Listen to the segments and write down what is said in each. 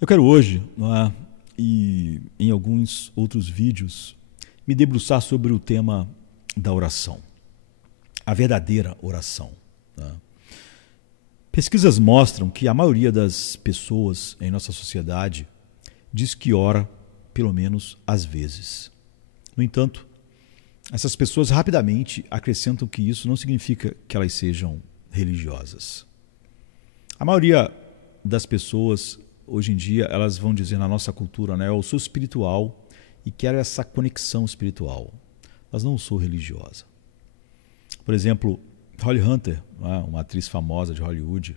Eu quero hoje, não é, e em alguns outros vídeos, me debruçar sobre o tema da oração, a verdadeira oração. Né? Pesquisas mostram que a maioria das pessoas em nossa sociedade diz que ora pelo menos às vezes. No entanto, essas pessoas rapidamente acrescentam que isso não significa que elas sejam religiosas. A maioria das pessoas, hoje em dia, elas vão dizer na nossa cultura, né, eu sou espiritual e quero essa conexão espiritual, mas não sou religiosa. Por exemplo, Holly Hunter, uma atriz famosa de Hollywood,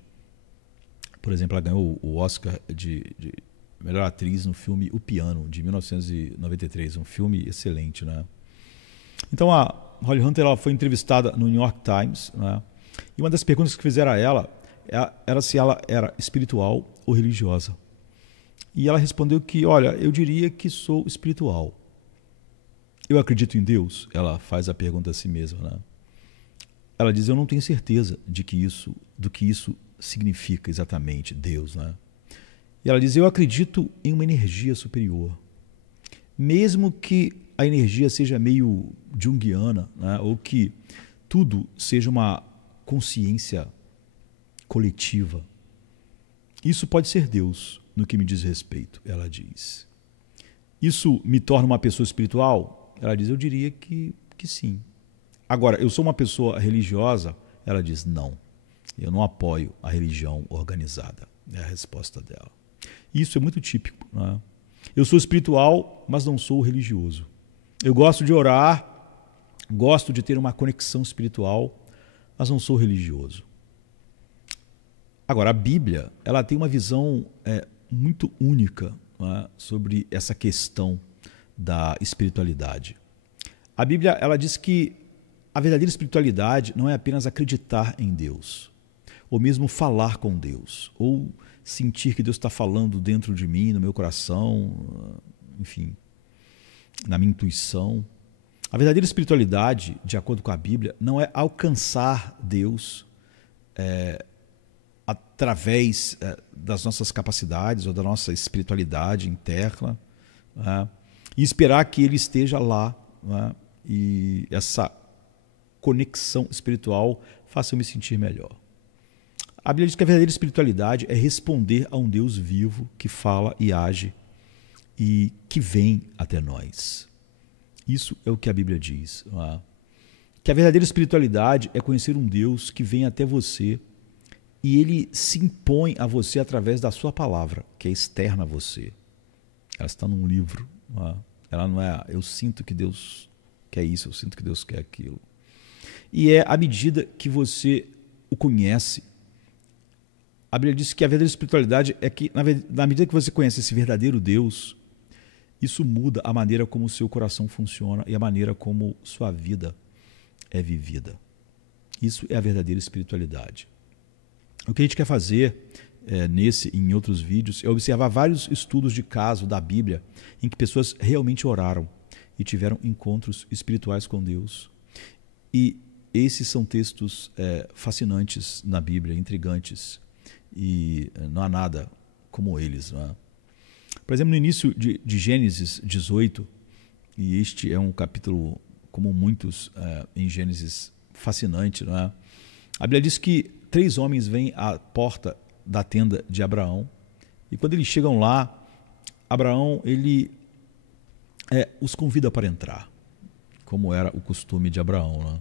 por exemplo, ela ganhou o Oscar de melhor atriz no filme O Piano, de 1993, um filme excelente, né? Então a Holly Hunter ela foi entrevistada no New York Times, né? E uma das perguntas que fizeram a ela era se ela era espiritual ou religiosa. E ela respondeu que, olha, eu diria que sou espiritual. Eu acredito em Deus? Ela faz a pergunta a si mesma, né? Ela diz, eu não tenho certeza do que isso significa exatamente, Deus, né? E ela diz, eu acredito em uma energia superior. Mesmo que a energia seja meio junguiana, né? Ou que tudo seja uma consciência coletiva. Isso pode ser Deus, no que me diz respeito, ela diz. Isso me torna uma pessoa espiritual? Ela diz, eu diria que sim. Agora, eu sou uma pessoa religiosa? Ela diz, não. Eu não apoio a religião organizada. É a resposta dela. Isso é muito típico, né? Eu sou espiritual, mas não sou religioso. Eu gosto de orar, gosto de ter uma conexão espiritual, mas não sou religioso. Agora, a Bíblia ela tem uma visão muito única, né, sobre essa questão da espiritualidade. A Bíblia ela diz que a verdadeira espiritualidade não é apenas acreditar em Deus, ou mesmo falar com Deus, ou sentir que Deus está falando dentro de mim, no meu coração, enfim, na minha intuição. A verdadeira espiritualidade, de acordo com a Bíblia, não é alcançar Deus através das nossas capacidades ou da nossa espiritualidade interna, né, e esperar que Ele esteja lá, né, e essa conexão espiritual faça eu me sentir melhor. A Bíblia diz que a verdadeira espiritualidade é responder a um Deus vivo que fala e age e que vem até nós. Isso é o que a Bíblia diz. Não é? Que a verdadeira espiritualidade é conhecer um Deus que vem até você e ele se impõe a você através da sua palavra, que é externa a você. Ela está num livro. Não é? Ela não é, eu sinto que Deus quer isso, eu sinto que Deus quer aquilo. E é à medida que você o conhece. A Bíblia diz que a verdadeira espiritualidade é que, na medida que você conhece esse verdadeiro Deus, isso muda a maneira como o seu coração funciona e a maneira como sua vida é vivida. Isso é a verdadeira espiritualidade. O que a gente quer fazer nesse e em outros vídeos é observar vários estudos de caso da Bíblia em que pessoas realmente oraram e tiveram encontros espirituais com Deus. E esses são textos fascinantes na Bíblia, intrigantes. E não há nada como eles. Não é? Por exemplo, no início de Gênesis 18, e este é um capítulo, como muitos em Gênesis, fascinante, não é? A Bíblia diz que 3 homens vêm à porta da tenda de Abraão, e quando eles chegam lá, Abraão ele os convida para entrar, como era o costume de Abraão. Não é?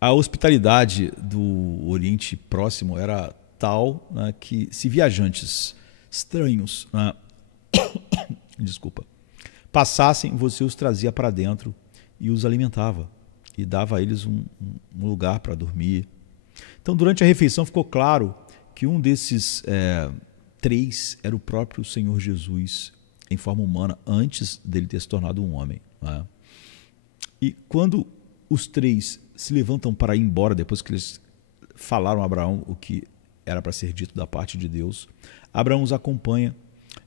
A hospitalidade do Oriente Próximo era tal, né, que se viajantes estranhos, né, passassem, você os trazia para dentro e os alimentava e dava a eles um lugar para dormir. Então, durante a refeição ficou claro que um desses 3 era o próprio Senhor Jesus em forma humana antes dele ter se tornado um homem. Né? E quando os 3 se levantam para ir embora, depois que eles falaram a Abraão o que era para ser dito da parte de Deus, Abraão os acompanha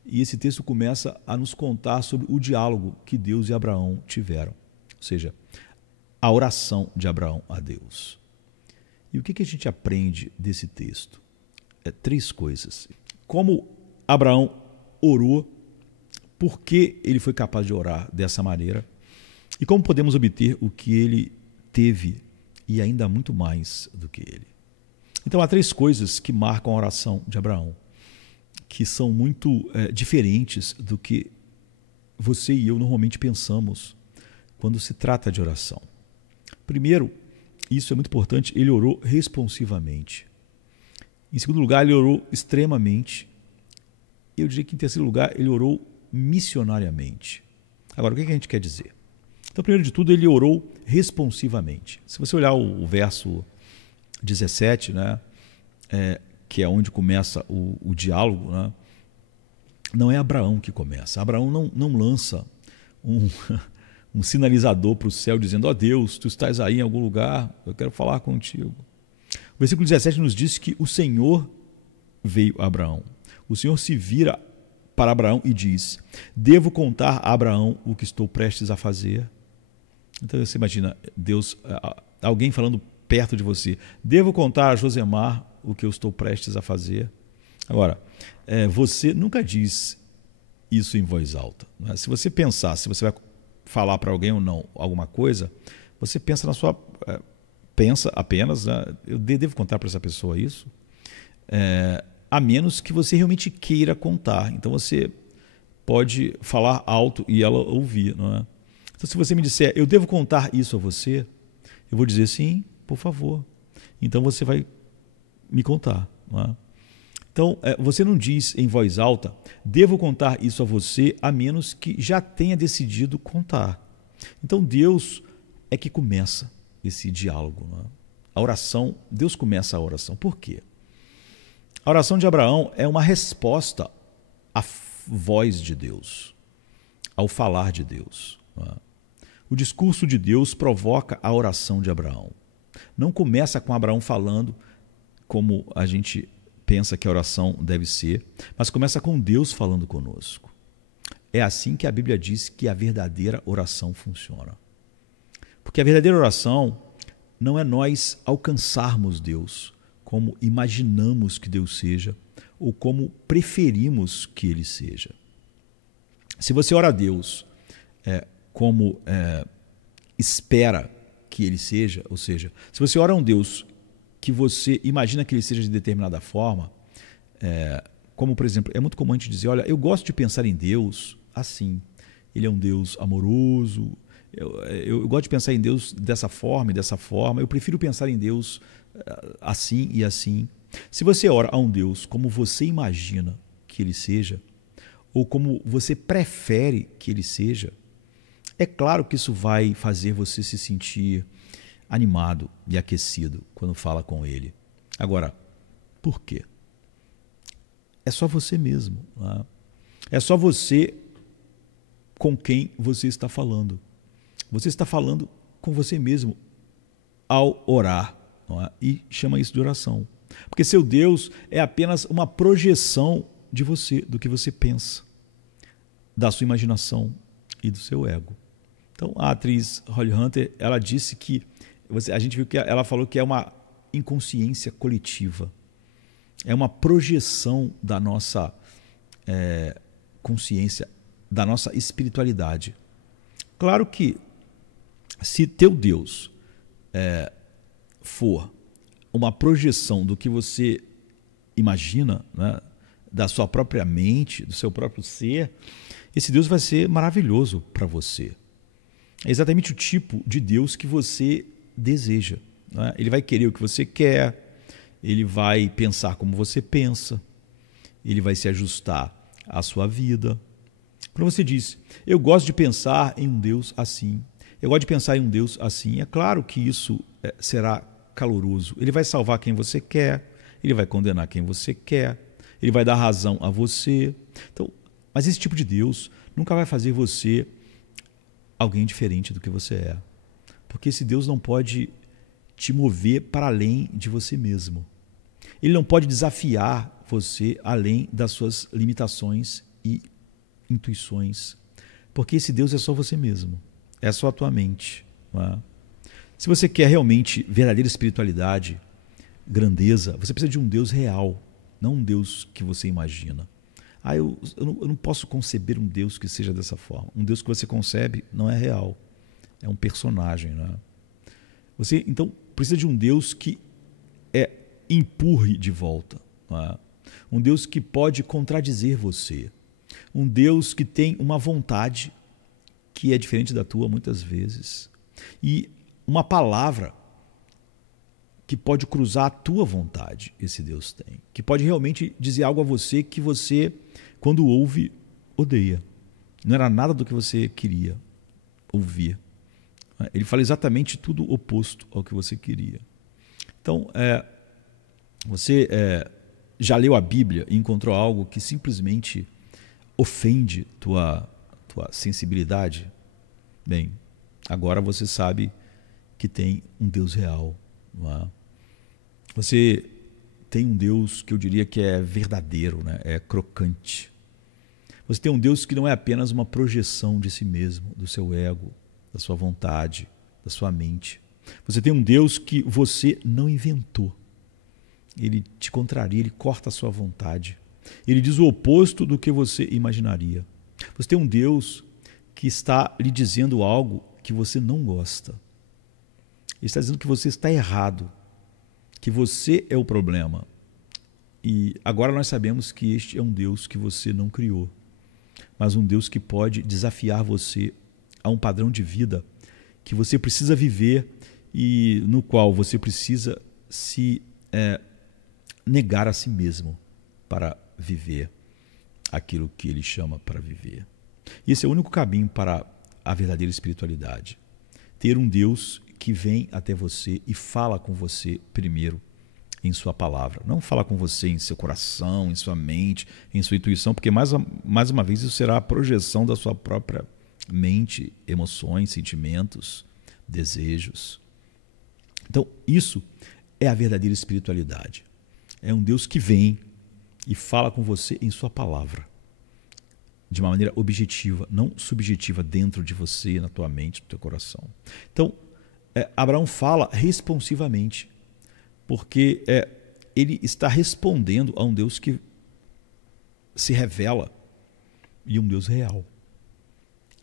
e esse texto começa a nos contar sobre o diálogo que Deus e Abraão tiveram, ou seja, a oração de Abraão a Deus. E o que a gente aprende desse texto? 3 coisas. Como Abraão orou, por que ele foi capaz de orar dessa maneira e como podemos obter o que ele teve e ainda muito mais do que ele. Então há 3 coisas que marcam a oração de Abraão, que são muito diferentes do que você e eu normalmente pensamos quando se trata de oração. Primeiro, isso é muito importante, ele orou responsivamente. Em segundo lugar, ele orou extremamente. Eu diria que em terceiro lugar, ele orou missionariamente. Agora, o que a gente quer dizer? Então, primeiro de tudo, ele orou responsivamente. Se você olhar o verso 17, né, que é onde começa o diálogo, né, não é Abraão que começa. Abraão não lança um sinalizador para o céu dizendo: ó Deus, tu estás aí em algum lugar, eu quero falar contigo. O versículo 17 nos diz que o Senhor veio a Abraão. O Senhor se vira para Abraão e diz: devo contar a Abraão o que estou prestes a fazer? Então você imagina Deus, alguém falando perto de você: devo contar a Josemar o que eu estou prestes a fazer? Agora, você nunca diz isso em voz alta, né? Se você pensar, se você vai falar para alguém ou não alguma coisa, você pensa na sua... pensa apenas, né? Eu devo contar para essa pessoa isso? A menos que você realmente queira contar. Então você pode falar alto e ela ouvir, não é? Então, se você me disser: eu devo contar isso a você, eu vou dizer: sim, por favor. Então você vai me contar, não é? Então, você não diz em voz alta: devo contar isso a você, a menos que já tenha decidido contar. Então, Deus é que começa esse diálogo, não é? A oração, Deus começa a oração. Por quê? A oração de Abraão é uma resposta à voz de Deus, ao falar de Deus, não é? O discurso de Deus provoca a oração de Abraão. Não começa com Abraão falando como a gente pensa que a oração deve ser, mas começa com Deus falando conosco. É assim que a Bíblia diz que a verdadeira oração funciona. Porque a verdadeira oração não é nós alcançarmos Deus como imaginamos que Deus seja ou como preferimos que Ele seja. Se você ora a Deus como espera que Ele seja, ou seja, se você ora a um Deus que você imagina que Ele seja de determinada forma, como, por exemplo, é muito comum a gente dizer: olha, eu gosto de pensar em Deus assim, Ele é um Deus amoroso, eu gosto de pensar em Deus dessa forma e dessa forma, eu prefiro pensar em Deus assim e assim. Se você ora a um Deus como você imagina que Ele seja, ou como você prefere que Ele seja, é claro que isso vai fazer você se sentir animado e aquecido quando fala com Ele. Agora, por quê? É só você mesmo, né? É só você com quem você está falando. Você está falando com você mesmo ao orar, não é? E chama isso de oração. Porque seu Deus é apenas uma projeção de você, do que você pensa, da sua imaginação e do seu ego. Então, a atriz Holly Hunter, ela disse que, a gente viu que ela falou que é uma inconsciência coletiva. É uma projeção da nossa consciência, da nossa espiritualidade. Claro que, se teu Deus for uma projeção do que você imagina, né, da sua própria mente, do seu próprio ser, esse Deus vai ser maravilhoso para você. É exatamente o tipo de Deus que você deseja, né? Ele vai querer o que você quer, ele vai pensar como você pensa, ele vai se ajustar à sua vida. Quando você diz: eu gosto de pensar em um Deus assim, eu gosto de pensar em um Deus assim, é claro que isso será caloroso. Ele vai salvar quem você quer, ele vai condenar quem você quer, ele vai dar razão a você. Então, mas esse tipo de Deus nunca vai fazer você alguém diferente do que você é. Porque esse Deus não pode te mover para além de você mesmo. Ele não pode desafiar você além das suas limitações e intuições. Porque esse Deus é só você mesmo. É só a tua mente. Não é? Se você quer realmente verdadeira espiritualidade, grandeza, você precisa de um Deus real, não um Deus que você imagina. Eu não posso conceber um Deus que seja dessa forma. Um Deus que você concebe não é real. É um personagem. Né? Você, então, precisa de um Deus que empurre de volta. Né? Um Deus que pode contradizer você. Um Deus que tem uma vontade que é diferente da tua muitas vezes. E uma palavra que pode cruzar a tua vontade, esse Deus tem. Que pode realmente dizer algo a você que você, quando ouve, odeia. Não era nada do que você queria ouvir. Ele fala exatamente tudo oposto ao que você queria. Então, você já leu a Bíblia e encontrou algo que simplesmente ofende tua sensibilidade? Bem, agora você sabe que tem um Deus real. Não é? Você tem um Deus que eu diria que é verdadeiro, né? É crocante. Você tem um Deus que não é apenas uma projeção de si mesmo, do seu ego, da sua vontade, da sua mente. Você tem um Deus que você não inventou. Ele te contraria, ele corta a sua vontade. Ele diz o oposto do que você imaginaria. Você tem um Deus que está lhe dizendo algo que você não gosta. Ele está dizendo que você está errado, que você é o problema. E agora nós sabemos que este é um Deus que você não criou, mas um Deus que pode desafiar você a um padrão de vida que você precisa viver e no qual você precisa se negar a si mesmo para viver aquilo que ele chama para viver. E esse é o único caminho para a verdadeira espiritualidade. Ter um Deus que vem até você e fala com você primeiro em sua palavra. Não fala com você em seu coração, em sua mente, em sua intuição, porque mais uma vez isso será a projeção da sua própria mente, emoções, sentimentos, desejos. Então, isso é a verdadeira espiritualidade. É um Deus que vem e fala com você em sua palavra, de uma maneira objetiva, não subjetiva dentro de você, na tua mente, no teu coração. Então, Abraão fala responsivamente, porque ele está respondendo a um Deus que se revela e um Deus real.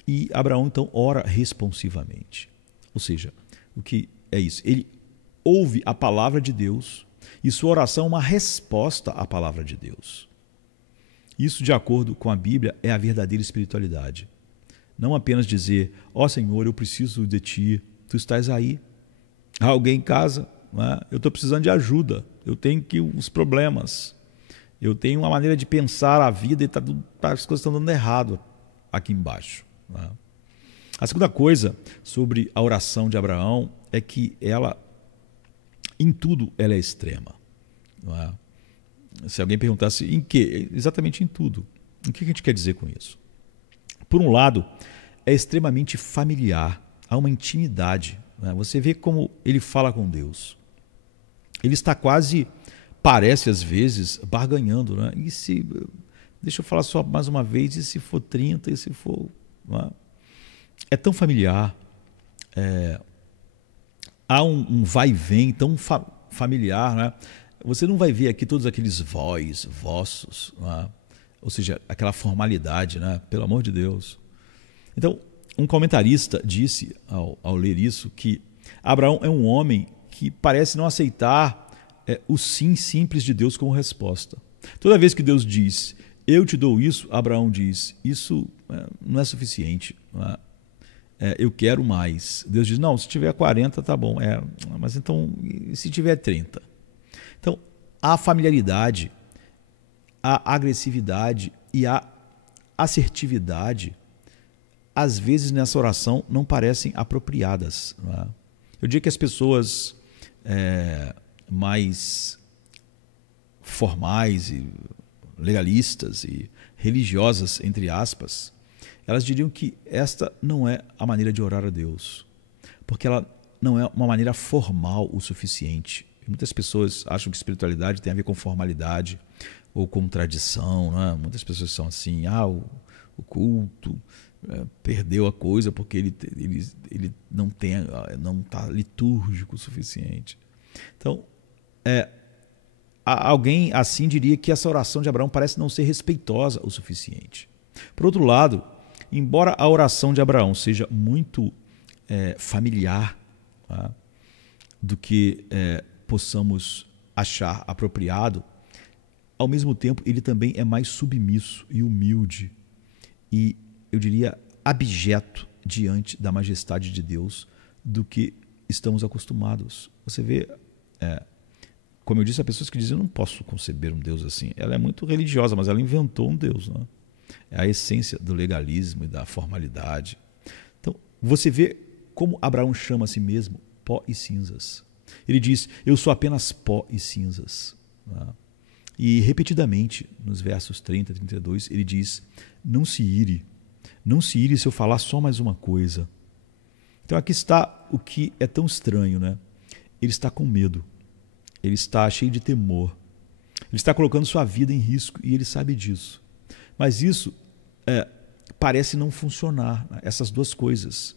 E Abraão, então, ora responsivamente. Ou seja, o que é isso? Ele ouve a palavra de Deus e sua oração é uma resposta à palavra de Deus. Isso, de acordo com a Bíblia, é a verdadeira espiritualidade. Não apenas dizer, ó Senhor, eu preciso de Ti, Tu estás aí. Há alguém em casa, né? Eu estou precisando de ajuda, eu tenho uns problemas, eu tenho uma maneira de pensar a vida e as coisas estão dando errado aqui embaixo. Né? A segunda coisa sobre a oração de Abraão é que ela, em tudo, ela é extrema. Não é? Se alguém perguntasse em que? Exatamente em tudo. O que a gente quer dizer com isso? Por um lado, é extremamente familiar, há uma intimidade. Né? Você vê como ele fala com Deus. Ele está quase, parece às vezes, barganhando. Né? E se, deixa eu falar só mais uma vez, e se for 30, e se for... Né? É tão familiar, há um vai e vem tão familiar, né? Você não vai ver aqui todos aqueles vós, vossos, né? Ou seja, aquela formalidade, né? Pelo amor de Deus. Então, um comentarista disse, ao ler isso, que Abraão é um homem que parece não aceitar o sim simples de Deus como resposta. Toda vez que Deus diz, eu te dou isso, Abraão diz, isso não é suficiente, não é? Eu quero mais. Deus diz, não, se tiver 40 tá bom, mas então, e se tiver 30? Então, a familiaridade, a agressividade e a assertividade, às vezes nessa oração não parecem apropriadas. Não é? Eu diria que as pessoas mais formais e legalistas e religiosas, entre aspas, elas diriam que esta não é a maneira de orar a Deus, porque ela não é uma maneira formal o suficiente. Muitas pessoas acham que espiritualidade tem a ver com formalidade ou com tradição. Né? Muitas pessoas são assim, o culto perdeu a coisa porque ele não está litúrgico o suficiente. Então, alguém assim diria que essa oração de Abraão parece não ser respeitosa o suficiente. Por outro lado, embora a oração de Abraão seja muito familiar, tá, do que possamos achar apropriado, ao mesmo tempo ele também é mais submisso e humilde e, eu diria, abjeto diante da majestade de Deus do que estamos acostumados. Você vê, como eu disse, há pessoas que dizem: eu não posso conceber um Deus assim. Ela é muito religiosa, mas ela inventou um Deus, né? É a essência do legalismo e da formalidade. Então, você vê como Abraão chama a si mesmo pó e cinzas. Ele diz: eu sou apenas pó e cinzas. Né? E repetidamente, nos versos 30 e 32, ele diz: não se ire se eu falar só mais uma coisa. Então aqui está o que é tão estranho, né? Ele está com medo, ele está cheio de temor, ele está colocando sua vida em risco e ele sabe disso. Mas isso parece não funcionar, né? Essas duas coisas,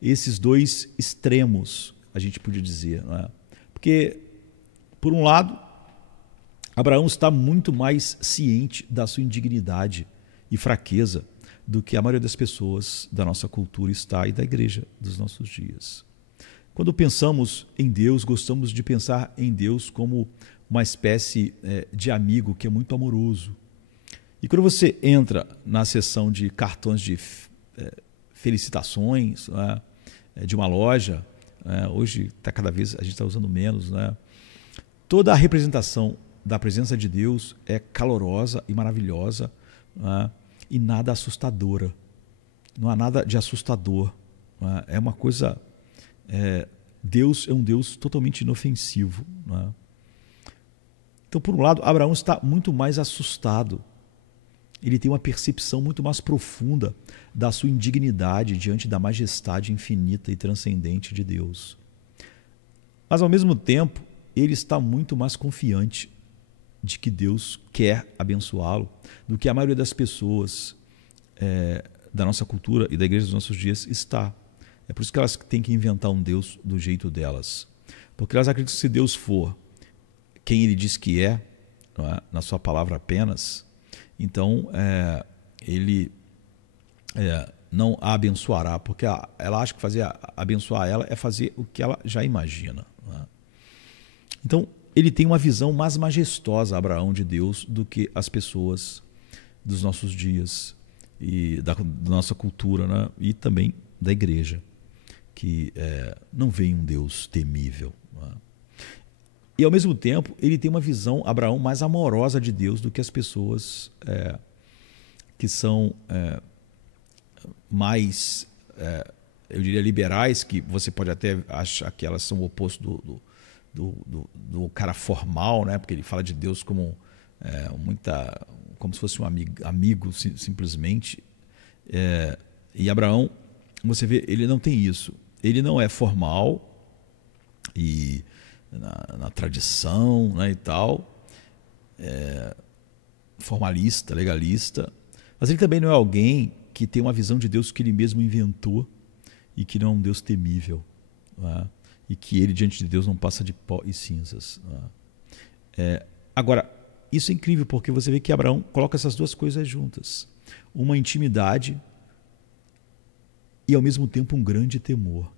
esses dois extremos, a gente podia dizer, né? Porque, por um lado, Abraão está muito mais ciente da sua indignidade e fraqueza do que a maioria das pessoas da nossa cultura está e da igreja dos nossos dias. Quando pensamos em Deus, gostamos de pensar em Deus como uma espécie de amigo que é muito amoroso. E quando você entra na seção de cartões de felicitações, né, de uma loja, hoje cada vez a gente está usando menos, né, toda a representação da presença de Deus é calorosa e maravilhosa, né, e nada assustadora. Não há nada de assustador. Né, é uma coisa... Deus é um Deus totalmente inofensivo. Né? Então, por um lado, Abraão está muito mais assustado. Ele tem uma percepção muito mais profunda da sua indignidade diante da majestade infinita e transcendente de Deus. Mas, ao mesmo tempo, ele está muito mais confiante de que Deus quer abençoá-lo do que a maioria das pessoas da nossa cultura e da igreja dos nossos dias está. É por isso que elas têm que inventar um Deus do jeito delas. Porque elas acreditam que se Deus for quem ele diz que não é, na sua palavra apenas, então ele não a abençoará, porque ela acha que abençoar ela é fazer o que ela já imagina. Não é? Então, ele tem uma visão mais majestosa, Abraão, de Deus do que as pessoas dos nossos dias e da nossa cultura, né? E também da igreja, que não vê um Deus temível. Né? E, ao mesmo tempo, ele tem uma visão, Abraão, mais amorosa de Deus do que as pessoas que são mais, eu diria, liberais, que você pode até achar que elas são o oposto do cara formal, né? Porque ele fala de Deus como como se fosse um amigo simplesmente. E Abraão, você vê, ele não tem isso. Ele não é formal e na tradição, né, e tal, formalista, legalista, mas ele também não é alguém que tem uma visão de Deus que ele mesmo inventou e que não é um Deus temível, né? E que ele diante de Deus não passa de pó e cinzas. Né? Agora, isso é incrível porque você vê que Abraão coloca essas duas coisas juntas. Uma intimidade e ao mesmo tempo um grande temor.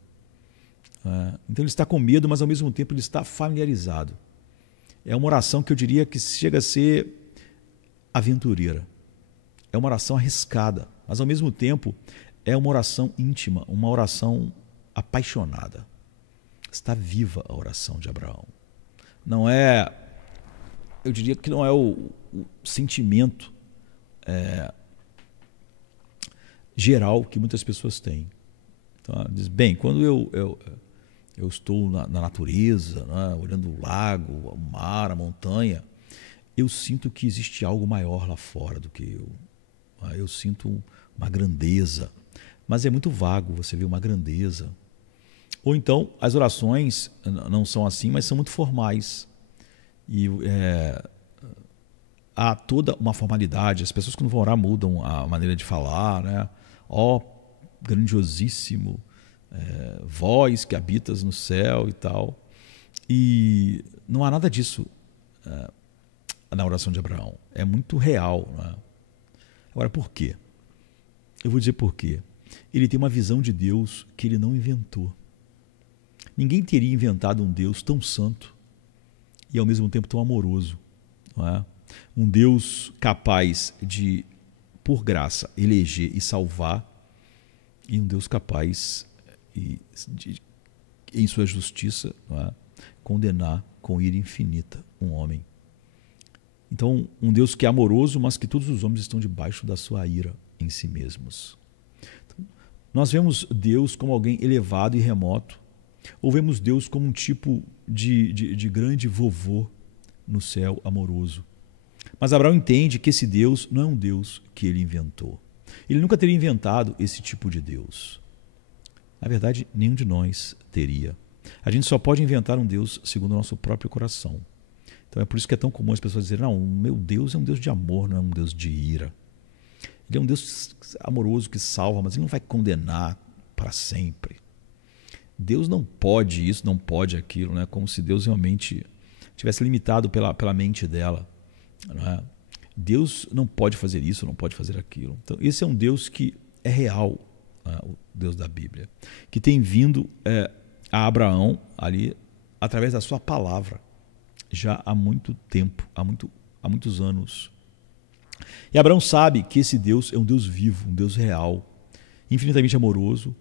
Então ele está com medo, mas ao mesmo tempo ele está familiarizado. É uma oração que eu diria que chega a ser aventureira. É uma oração arriscada, mas ao mesmo tempo é uma oração íntima, uma oração apaixonada. Está viva a oração de Abraão. Não é, eu diria que não é o sentimento geral que muitas pessoas têm. Então, diz, bem, quando eu estou na natureza, né, olhando o lago, o mar, a montanha, eu sinto que existe algo maior lá fora do que eu. Eu sinto uma grandeza, mas é muito vago você ver uma grandeza. Ou então, as orações não são assim, mas são muito formais. E há toda uma formalidade. As pessoas, quando vão orar, mudam a maneira de falar, né? Grandiosíssimo, vós que habitas no céu e tal. E não há nada disso na oração de Abraão. É muito real. Não é? Agora, por quê? Eu vou dizer por quê. Ele tem uma visão de Deus que ele não inventou. Ninguém teria inventado um Deus tão santo e ao mesmo tempo tão amoroso. Não é? Um Deus capaz de, por graça, eleger e salvar, e um Deus capaz de, em sua justiça, não é? Condenar com ira infinita um homem. Então, um Deus que é amoroso, mas que todos os homens estão debaixo da sua ira em si mesmos. Então, nós vemos Deus como alguém elevado e remoto, ou vemos Deus como um tipo de grande vovô no céu amoroso. Mas Abraão entende que esse Deus não é um Deus que ele inventou. Ele nunca teria inventado esse tipo de Deus. Na verdade, nenhum de nós teria. A gente só pode inventar um Deus segundo o nosso próprio coração. Então é por isso que é tão comum as pessoas dizerem: não, o meu Deus é um Deus de amor, não é um Deus de ira. Ele é um Deus amoroso que salva, mas ele não vai condenar para sempre. Deus não pode isso, não pode aquilo, né? Como se Deus realmente tivesse limitado pela mente dela. Não é? Deus não pode fazer isso, não pode fazer aquilo. Então esse é um Deus que é real, o Deus da Bíblia, que tem vindo a Abraão ali através da sua palavra já há muito tempo, há muitos anos. E Abraão sabe que esse Deus é um Deus vivo, um Deus real, infinitamente amoroso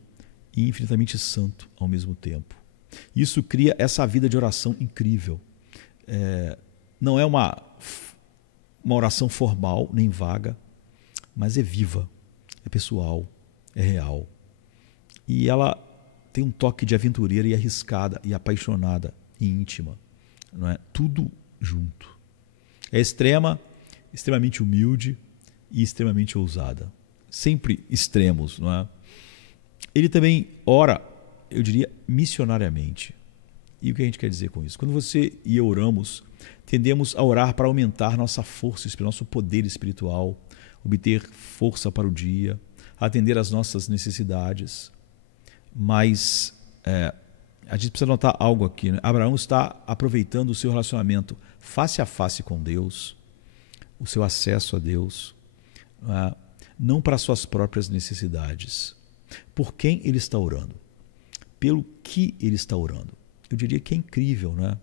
e infinitamente santo ao mesmo tempo. Isso cria essa vida de oração incrível. Não é uma oração formal nem vaga, mas é viva, é pessoal, é real. E ela tem um toque de aventureira e arriscada e apaixonada e íntima. Não é? Tudo junto. É extremamente humilde e extremamente ousada. Sempre extremos. Não é? Ele também ora, eu diria, missionariamente. E o que a gente quer dizer com isso? Quando você e eu oramos, tendemos a orar para aumentar nossa força, nosso poder espiritual, obter força para o dia, atender às nossas necessidades. Mas a gente precisa notar algo aqui, né? Abraão está aproveitando o seu relacionamento face a face com Deus, o seu acesso a Deus, não para suas próprias necessidades. Por quem ele está orando? Pelo que ele está orando? Eu diria que é incrível, né?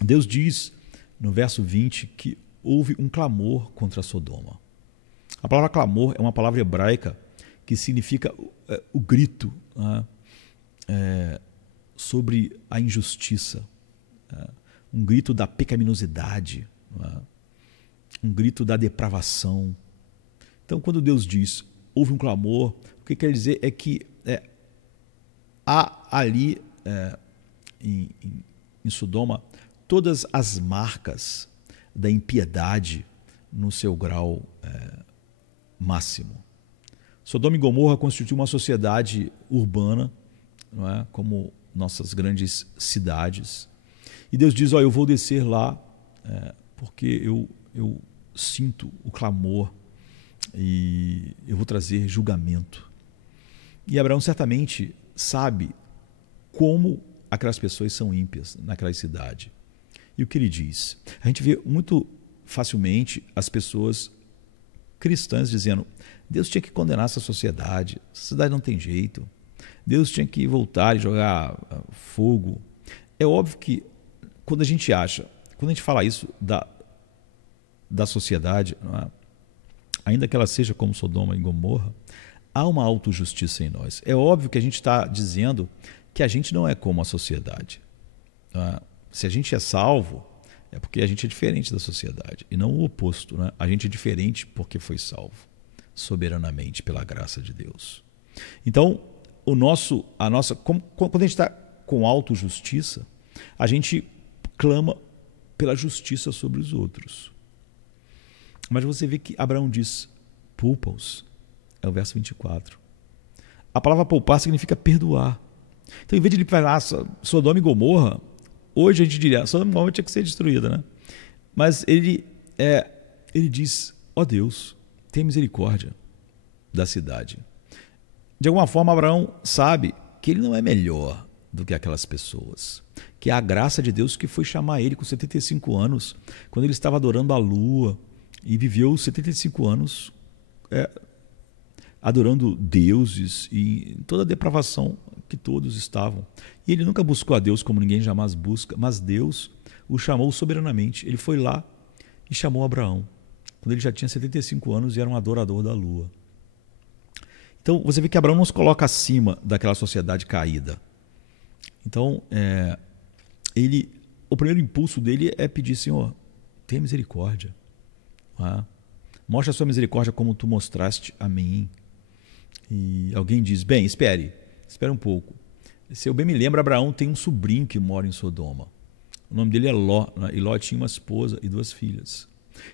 Deus diz no verso 20 que houve um clamor contra Sodoma. A palavra clamor é uma palavra hebraica que significa o grito, né? Sobre a injustiça, um grito da pecaminosidade, um grito da depravação. Então, quando Deus diz houve um clamor, o que quer dizer é que há ali em Sodoma todas as marcas da impiedade no seu grau máximo. Sodoma e Gomorra constituem uma sociedade urbana, não é? Como nossas grandes cidades. E Deus diz: eu vou descer lá porque eu sinto o clamor e eu vou trazer julgamento. E Abraão certamente sabe como aquelas pessoas são ímpias naquela cidade. E o que ele diz? A gente vê muito facilmente as pessoas cristãs dizendo: Deus tinha que condenar essa sociedade não tem jeito, Deus tinha que voltar e jogar fogo. É óbvio que quando a gente fala isso da sociedade, não é? Ainda que ela seja como Sodoma e Gomorra, há uma autojustiça em nós. É óbvio que a gente está dizendo que a gente não é como a sociedade. Se a gente é salvo, é porque a gente é diferente da sociedade, e não o oposto, né? A gente é diferente porque foi salvo, soberanamente, pela graça de Deus. Então, quando a gente está com autojustiça, a gente clama pela justiça sobre os outros. Mas você vê que Abraão diz: poupa-os, é o verso 24. A palavra poupar significa perdoar. Então, em vez de ele falar Sodoma e Gomorra, hoje a gente diria: Sodoma e Gomorra tinha que ser destruída, né? Mas ele diz: Deus, tenha misericórdia da cidade. De alguma forma, Abraão sabe que ele não é melhor do que aquelas pessoas, que é a graça de Deus que foi chamar ele com 75 anos, quando ele estava adorando a lua e viveu 75 anos adorando deuses e toda a depravação que todos estavam. E ele nunca buscou a Deus como ninguém jamais busca, mas Deus o chamou soberanamente. Ele foi lá e chamou Abraão, quando ele já tinha 75 anos e era um adorador da lua. Então, você vê que Abraão não se coloca acima daquela sociedade caída. Então, o primeiro impulso dele é pedir: Senhor, tenha misericórdia. Mostra a sua misericórdia como tu mostraste a mim. E alguém diz: bem, espere um pouco. Se eu bem me lembro, Abraão tem um sobrinho que mora em Sodoma. O nome dele é Ló, né? E Ló tinha uma esposa e 2 filhas.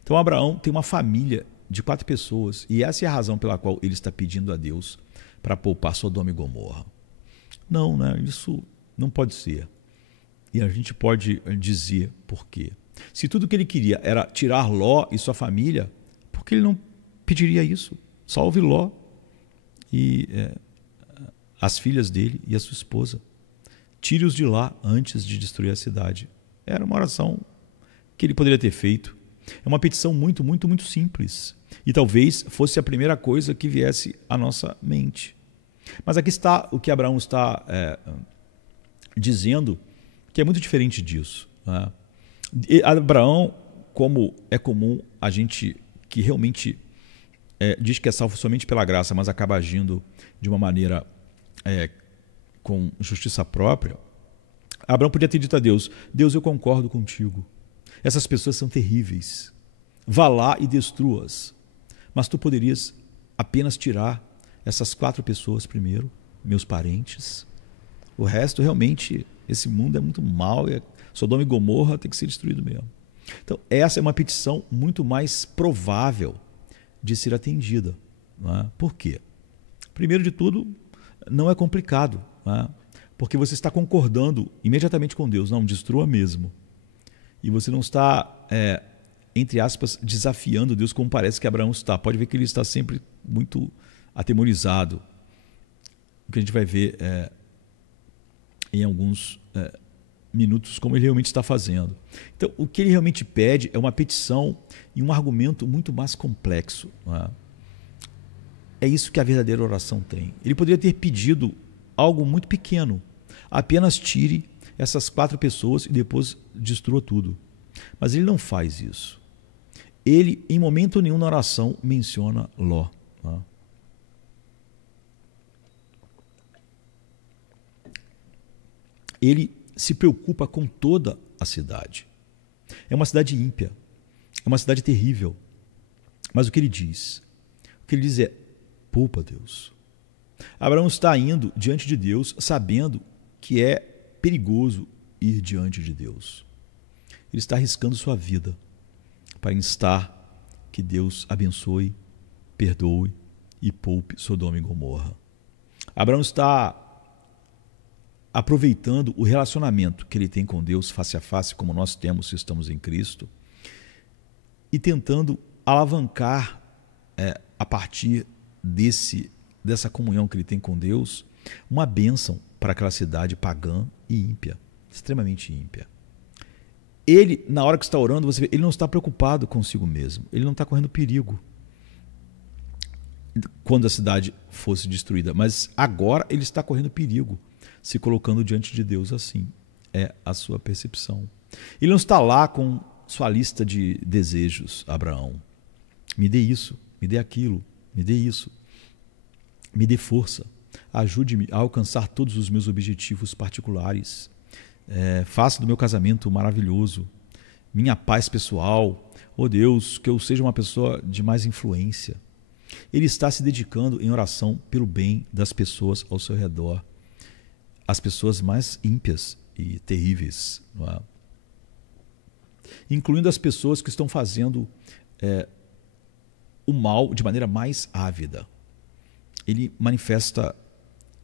Então Abraão tem uma família de 4 pessoas, e essa é a razão pela qual ele está pedindo a Deus para poupar Sodoma e Gomorra. Não, né? Isso não pode ser. E a gente pode dizer por quê. Se tudo que ele queria era tirar Ló e sua família, por que ele não pediria isso? Salve Ló e as filhas dele e a sua esposa. Tire-os de lá antes de destruir a cidade. Era uma oração que ele poderia ter feito. É uma petição muito, muito, muito simples. E talvez fosse a primeira coisa que viesse à nossa mente. Mas aqui está o que Abraão está dizendo, que é muito diferente disso. Né? E Abraão, como é comum a gente que realmente diz que é salvo somente pela graça, mas acaba agindo de uma maneira com justiça própria, Abraão podia ter dito a Deus: Deus, eu concordo contigo. Essas pessoas são terríveis. Vá lá e destrua-as. Mas tu poderias apenas tirar essas 4 pessoas primeiro, meus parentes. O resto, realmente, esse mundo é muito mau. Sodoma e Gomorra tem que ser destruído mesmo. Então, essa é uma petição muito mais provável de ser atendida. Não é? Por quê? Primeiro de tudo, não é complicado. Não é? Porque você está concordando imediatamente com Deus. Não, destrua mesmo. E você não está, entre aspas, desafiando Deus como parece que Abraão está. Pode ver que ele está sempre muito atemorizado. O que a gente vai ver em alguns minutos como ele realmente está fazendo. Então, o que ele realmente pede é uma petição e um argumento muito mais complexo. Não é? É isso que a verdadeira oração tem. Ele poderia ter pedido algo muito pequeno. Apenas tire essas 4 pessoas e depois destrua tudo. Mas ele não faz isso. Ele, em momento nenhum na oração, menciona Ló. Tá? Ele se preocupa com toda a cidade. É uma cidade ímpia. É uma cidade terrível. Mas o que ele diz? O que ele diz é: poupa, Deus. Abraão está indo diante de Deus sabendo que é perigoso ir diante de Deus. Ele está arriscando sua vida para instar que Deus abençoe, perdoe e poupe Sodoma e Gomorra. Abraão está aproveitando o relacionamento que ele tem com Deus face a face, como nós temos se estamos em Cristo, e tentando alavancar a partir dessa comunhão que ele tem com Deus, uma bênção para aquela cidade pagã e ímpia, extremamente ímpia. Ele, na hora que está orando, você vê, ele não está preocupado consigo mesmo, ele não está correndo perigo quando a cidade fosse destruída, mas agora ele está correndo perigo, se colocando diante de Deus assim. É a sua percepção. Ele não está lá com sua lista de desejos: Abraão, me dê isso, me dê aquilo, me dê isso, me dê força, ajude-me a alcançar todos os meus objetivos particulares, faça do meu casamento maravilhoso, minha paz pessoal, oh Deus, que eu seja uma pessoa de mais influência. Ele está se dedicando em oração pelo bem das pessoas ao seu redor, as pessoas mais ímpias e terríveis, não é? Incluindo as pessoas que estão fazendo o mal de maneira mais ávida. Ele manifesta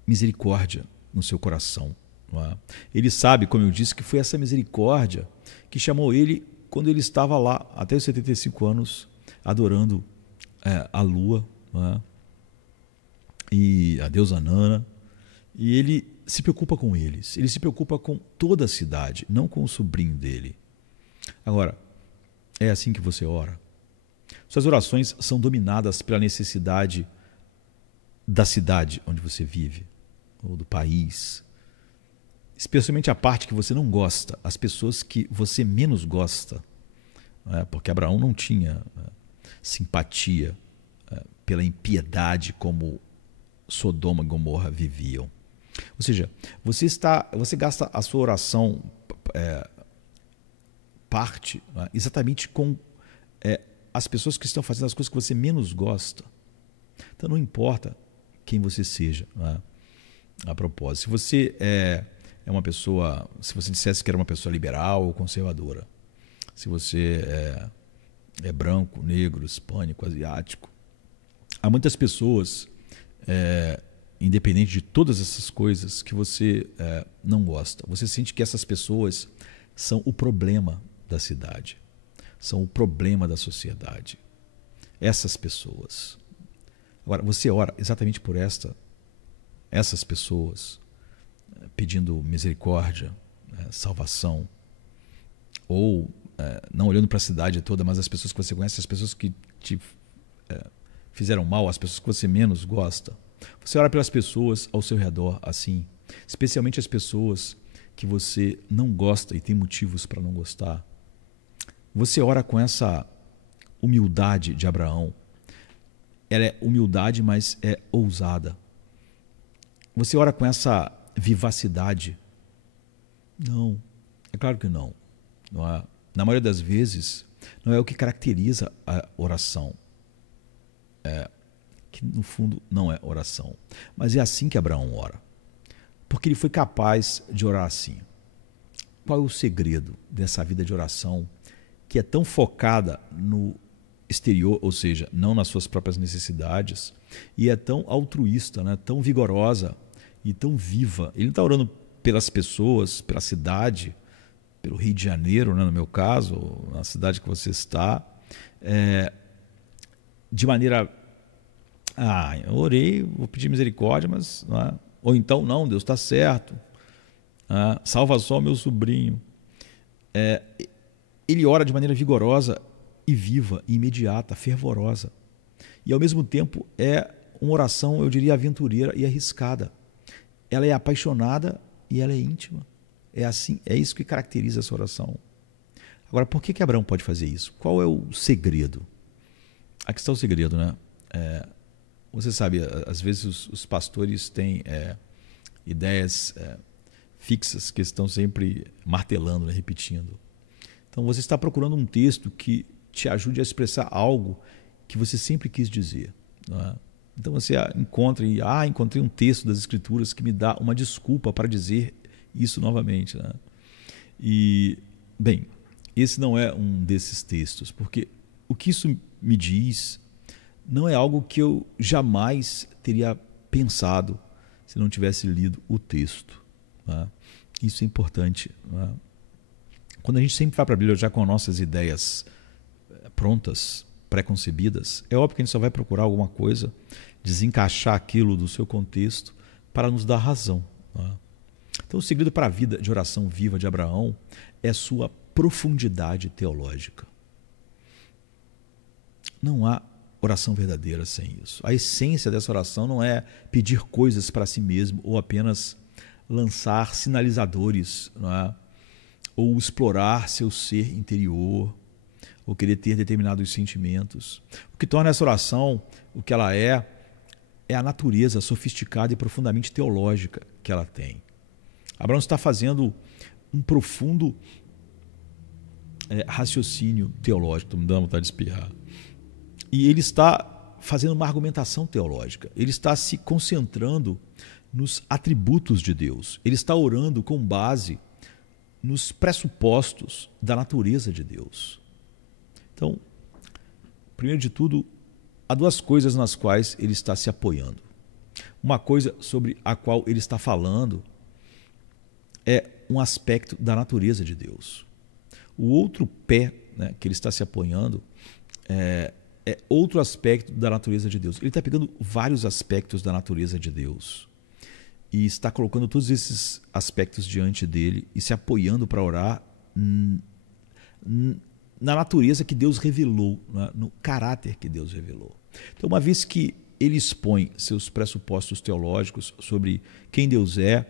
misericórdia no seu coração. Não é? Ele sabe, como eu disse, que foi essa misericórdia que chamou ele quando ele estava lá, até os 75 anos, adorando a lua, não é? E a deusa Nana. E ele se preocupa com eles, ele se preocupa com toda a cidade, não com o sobrinho dele. Agora, é assim que você ora? Suas orações são dominadas pela necessidade da cidade onde você vive, ou do país, especialmente a parte que você não gosta, as pessoas que você menos gosta, né? Porque Abraão não tinha simpatia pela impiedade como Sodoma e Gomorra viviam. Ou seja, você gasta a sua oração parte exatamente com as pessoas que estão fazendo as coisas que você menos gosta. Então não importa quem você seja, né? A propósito, se você é uma pessoa, se você dissesse que era uma pessoa liberal ou conservadora, se você é branco, negro, hispânico, asiático, há muitas pessoas, independente de todas essas coisas, que você não gosta. Você sente que essas pessoas são o problema da cidade, são o problema da sociedade. Essas pessoas. Agora, você ora exatamente por essas pessoas, pedindo misericórdia, salvação, ou não olhando para a cidade toda, mas as pessoas que você conhece, as pessoas que te fizeram mal, as pessoas que você menos gosta. Você ora pelas pessoas ao seu redor assim, especialmente as pessoas que você não gosta e tem motivos para não gostar. Você ora com essa humildade de Abraão. Ela é humildade, mas é ousada. Você ora com essa vivacidade? Não, é claro que não. Não é? Na maioria das vezes, não é o que caracteriza a oração. Que no fundo não é oração. Mas é assim que Abraão ora. Porque ele foi capaz de orar assim. Qual é o segredo dessa vida de oração que é tão focada no exterior, ou seja, não nas suas próprias necessidades, e é tão altruísta, né? Tão vigorosa e tão viva? Ele não está orando pelas pessoas, pela cidade, pelo Rio de Janeiro, né, no meu caso, na cidade que você está, de maneira... eu orei, vou pedir misericórdia, mas... Não é? Ou então, não, Deus está certo. Salva só meu sobrinho. Ele ora de maneira vigorosa e viva, imediata, fervorosa. E ao mesmo tempo é uma oração, eu diria, aventureira e arriscada. Ela é apaixonada e ela é íntima. É assim, é isso que caracteriza essa oração. Agora, por que Abraão pode fazer isso? Qual é o segredo? Aqui está o segredo, né? Você sabe, às vezes os pastores têm ideias fixas que estão sempre martelando, né, repetindo. Então você está procurando um texto que te ajude a expressar algo que você sempre quis dizer. Não é? Então você encontrei um texto das Escrituras que me dá uma desculpa para dizer isso novamente. Né? E, bem, esse não é um desses textos, porque o que isso me diz não é algo que eu jamais teria pensado se não tivesse lido o texto. Né? Isso é importante. Né? Quando a gente sempre vai para a Bíblia já com nossas ideias prontas, pré-concebidas, é óbvio que a gente só vai procurar alguma coisa, desencaixar aquilo do seu contexto para nos dar razão. Né? Então o segredo para a vida de oração viva de Abraão é sua profundidade teológica. Não há oração verdadeira sem isso. A essência dessa oração não é pedir coisas para si mesmo ou apenas lançar sinalizadores, não é? Ou explorar seu ser interior, ou querer ter determinados sentimentos. O que torna essa oração o que ela é a natureza sofisticada e profundamente teológica que ela tem. Abraão está fazendo um profundo raciocínio teológico, estou me dando vontade de espirrar. E ele está fazendo uma argumentação teológica, ele está se concentrando nos atributos de Deus, ele está orando com base nos pressupostos da natureza de Deus. Então, primeiro de tudo, há duas coisas nas quais ele está se apoiando. Uma coisa sobre a qual ele está falando é um aspecto da natureza de Deus. O outro pé, né, que ele está se apoiando é outro aspecto da natureza de Deus. Ele está pegando vários aspectos da natureza de Deus e está colocando todos esses aspectos diante dele e se apoiando para orar na natureza que Deus revelou, né? No caráter que Deus revelou. Então, uma vez que ele expõe seus pressupostos teológicos sobre quem Deus é,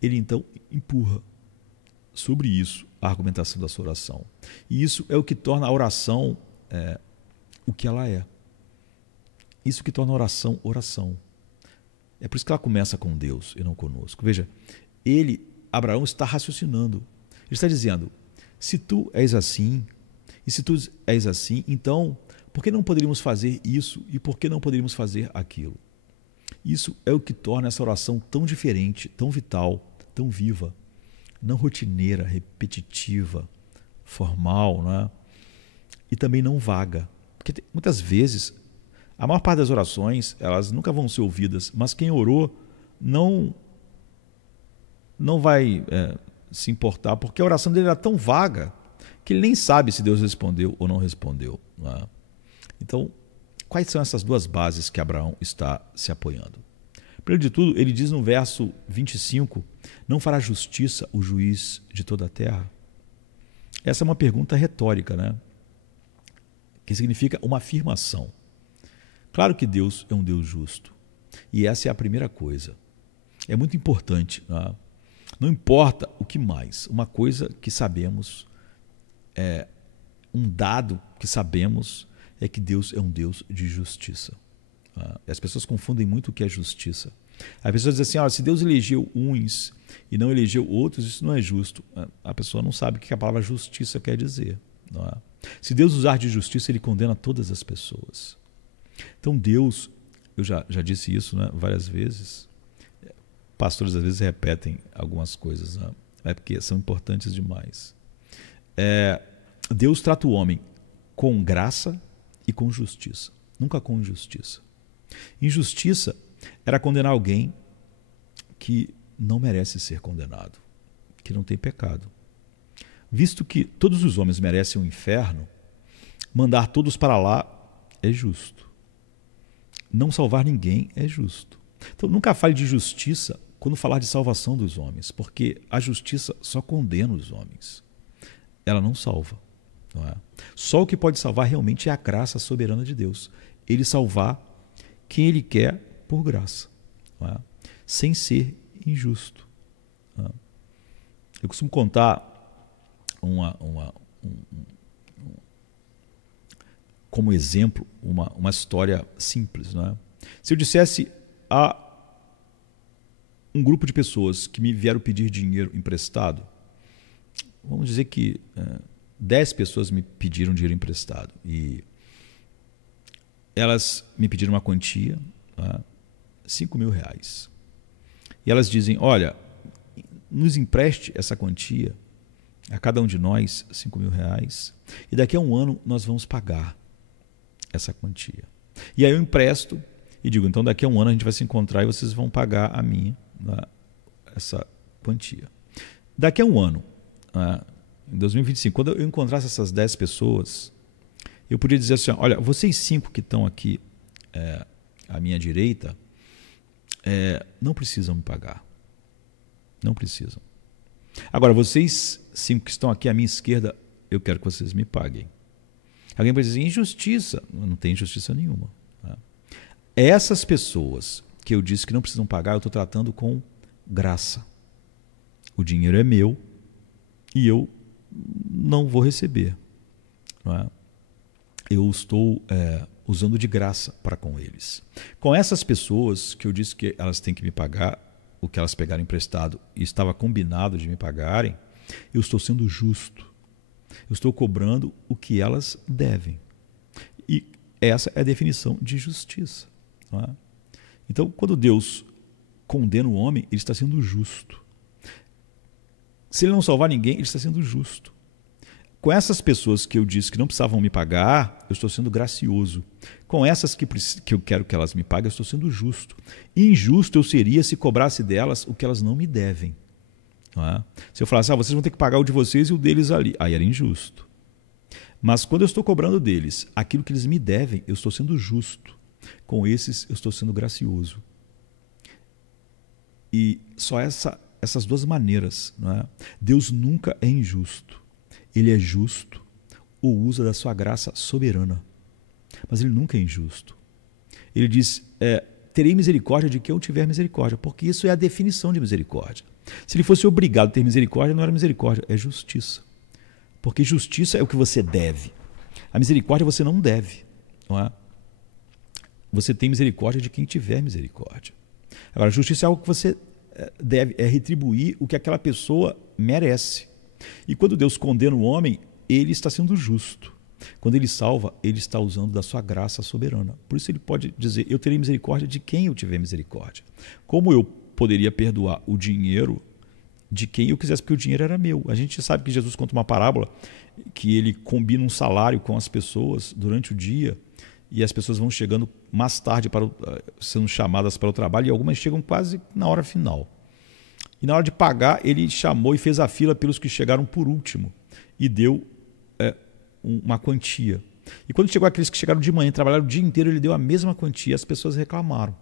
ele então empurra sobre isso a argumentação da sua oração. E isso é o que torna a oração o que ela é. Isso que torna a oração, oração. É por isso que ela começa com Deus e não conosco. Veja, Abraão está raciocinando. Ele está dizendo, se tu és assim, e se tu és assim, então, por que não poderíamos fazer isso e por que não poderíamos fazer aquilo? Isso é o que torna essa oração tão diferente, tão vital, tão viva, não rotineira, repetitiva, formal, né? E também não vaga. Porque muitas vezes, a maior parte das orações, elas nunca vão ser ouvidas, mas quem orou não vai se importar, porque a oração dele era tão vaga que ele nem sabe se Deus respondeu ou não respondeu. Não é? Então, quais são essas duas bases que Abraão está se apoiando? Primeiro de tudo, ele diz no verso 25, não fará justiça o juiz de toda a terra? Essa é uma pergunta retórica, né? Que significa uma afirmação. Claro que Deus é um Deus justo. E essa é a primeira coisa. É muito importante. Né? Não importa o que mais. Uma coisa que sabemos, um dado que sabemos, é que Deus é um Deus de justiça. E as pessoas confundem muito o que é justiça. As pessoas dizem assim, se Deus elegeu uns e não elegeu outros, isso não é justo. A pessoa não sabe o que a palavra justiça quer dizer. Não é? Se Deus usar de justiça, ele condena todas as pessoas. Então Deus, eu já disse isso, né, várias vezes, pastores às vezes repetem algumas coisas, né, porque são importantes demais. Deus trata o homem com graça e com justiça, nunca com injustiça. Injustiça era condenar alguém que não merece ser condenado, que não tem pecado. Visto que todos os homens merecem o inferno, mandar todos para lá é justo. Não salvar ninguém é justo. Então nunca fale de justiça quando falar de salvação dos homens, porque a justiça só condena os homens. Ela não salva. Não é? Só o que pode salvar realmente é a graça soberana de Deus. Ele salvar quem ele quer por graça, não é? Sem ser injusto. Não é? Eu costumo contar como exemplo uma história simples. Não é? Se eu dissesse a um grupo de pessoas que me vieram pedir dinheiro emprestado, vamos dizer que 10 pessoas me pediram dinheiro emprestado e elas me pediram uma quantia, R$5.000. E elas dizem, olha, nos empreste essa quantia, a cada um de nós R$5.000, e daqui a um ano nós vamos pagar essa quantia. E aí eu empresto e digo, então daqui a um ano a gente vai se encontrar e vocês vão pagar a minha, essa quantia. Daqui a um ano, em 2025, quando eu encontrasse essas 10 pessoas, eu podia dizer assim, olha, vocês 5 que estão aqui à minha direita, não precisam me pagar. Não precisam. Agora, vocês 5 que estão aqui à minha esquerda, eu quero que vocês me paguem. Alguém pode dizer, injustiça. Não tem injustiça nenhuma. Tá? Essas pessoas que eu disse que não precisam pagar, eu estou tratando com graça. O dinheiro é meu e eu não vou receber. Não é? Eu estou usando de graça para com eles. Com essas pessoas que eu disse que elas têm que me pagar o que elas pegaram emprestado e estava combinado de me pagarem, eu estou sendo justo. Eu estou cobrando o que elas devem. E essa é a definição de justiça. Não é? Então, quando Deus condena o homem, ele está sendo justo. Se ele não salvar ninguém, ele está sendo justo. Com essas pessoas que eu disse que não precisavam me pagar, eu estou sendo gracioso. Com essas que eu quero que elas me paguem, eu estou sendo justo. Injusto eu seria se cobrasse delas o que elas não me devem. Não é? Se eu falasse, vocês vão ter que pagar o de vocês e o deles ali, aí era injusto. Mas quando eu estou cobrando deles aquilo que eles me devem, eu estou sendo justo. Com esses, eu estou sendo gracioso. E só essas duas maneiras. Não é? Deus nunca é injusto. Ele é justo ou usa da sua graça soberana. Mas ele nunca é injusto. Ele diz, terei misericórdia de quem eu tiver misericórdia, porque isso é a definição de misericórdia. Se ele fosse obrigado a ter misericórdia, não era misericórdia, é justiça. Porque justiça é o que você deve. A misericórdia você não deve. Não é? Você tem misericórdia de quem tiver misericórdia. Agora, a justiça é algo que você deve, é retribuir o que aquela pessoa merece. E quando Deus condena o homem, ele está sendo justo. Quando ele salva, ele está usando da sua graça soberana. Por isso ele pode dizer, eu terei misericórdia de quem eu tiver misericórdia. Como eu poderia perdoar o dinheiro de quem eu quisesse, porque o dinheiro era meu. A gente sabe que Jesus conta uma parábola que ele combina um salário com as pessoas durante o dia e as pessoas vão chegando mais tarde, sendo chamadas para o trabalho, e algumas chegam quase na hora final. E na hora de pagar, ele chamou e fez a fila pelos que chegaram por último e deu uma quantia. E quando chegou aqueles que chegaram de manhã, trabalharam o dia inteiro, ele deu a mesma quantia, e as pessoas reclamaram.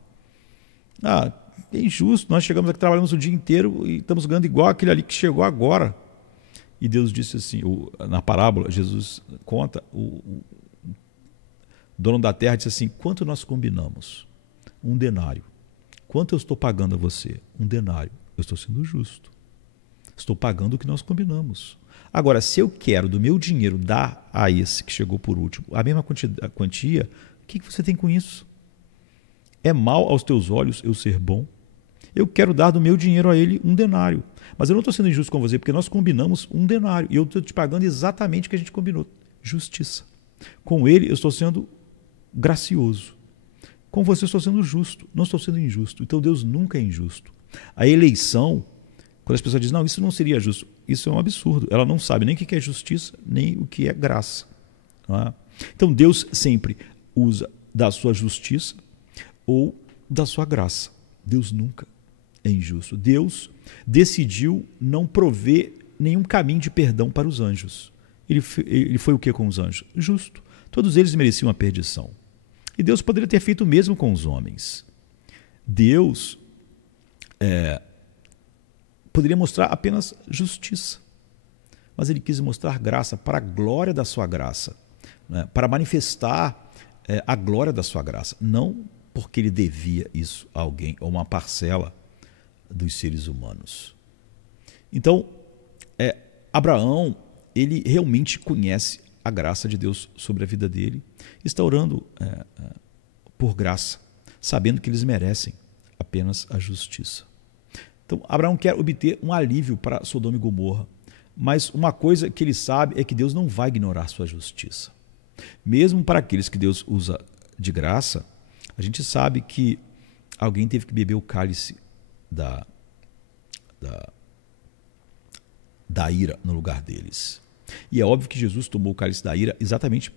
É injusto, nós chegamos aqui, trabalhamos o dia inteiro e estamos ganhando igual aquele ali que chegou agora. E Deus disse assim, na parábola, Jesus conta, o dono da terra disse assim, quanto nós combinamos? 1 denário. Quanto eu estou pagando a você? 1 denário. Eu estou sendo justo. Estou pagando o que nós combinamos. Agora, se eu quero do meu dinheiro dar a esse que chegou por último a mesma quantia, o que você tem com isso? É mal aos teus olhos eu ser bom? Eu quero dar do meu dinheiro a ele 1 denário. Mas eu não estou sendo injusto com você, porque nós combinamos 1 denário. E eu estou te pagando exatamente o que a gente combinou. Justiça. Com ele eu estou sendo gracioso. Com você eu estou sendo justo. Não estou sendo injusto. Então Deus nunca é injusto. A eleição, quando as pessoas dizem, não, isso não seria justo. Isso é um absurdo. Ela não sabe nem o que é justiça, nem o que é graça. Não é? Então Deus sempre usa da sua justiça ou da sua graça. Deus nunca é injusto. Deus decidiu não prover nenhum caminho de perdão para os anjos. Ele foi o que com os anjos? Justo. Todos eles mereciam a perdição. E Deus poderia ter feito o mesmo com os homens. Deus poderia mostrar apenas justiça. Mas ele quis mostrar graça para a glória da sua graça, né? Para manifestar a glória da sua graça. Não porque ele devia isso a alguém ou uma parcela dos seres humanos. Então, Abraão, ele realmente conhece a graça de Deus sobre a vida dele, está orando por graça, sabendo que eles merecem apenas a justiça. Então, Abraão quer obter um alívio para Sodoma e Gomorra, mas uma coisa que ele sabe é que Deus não vai ignorar sua justiça. Mesmo para aqueles que Deus usa de graça, a gente sabe que alguém teve que beber o cálice da ira no lugar deles. E é óbvio que Jesus tomou o cálice da ira exatamente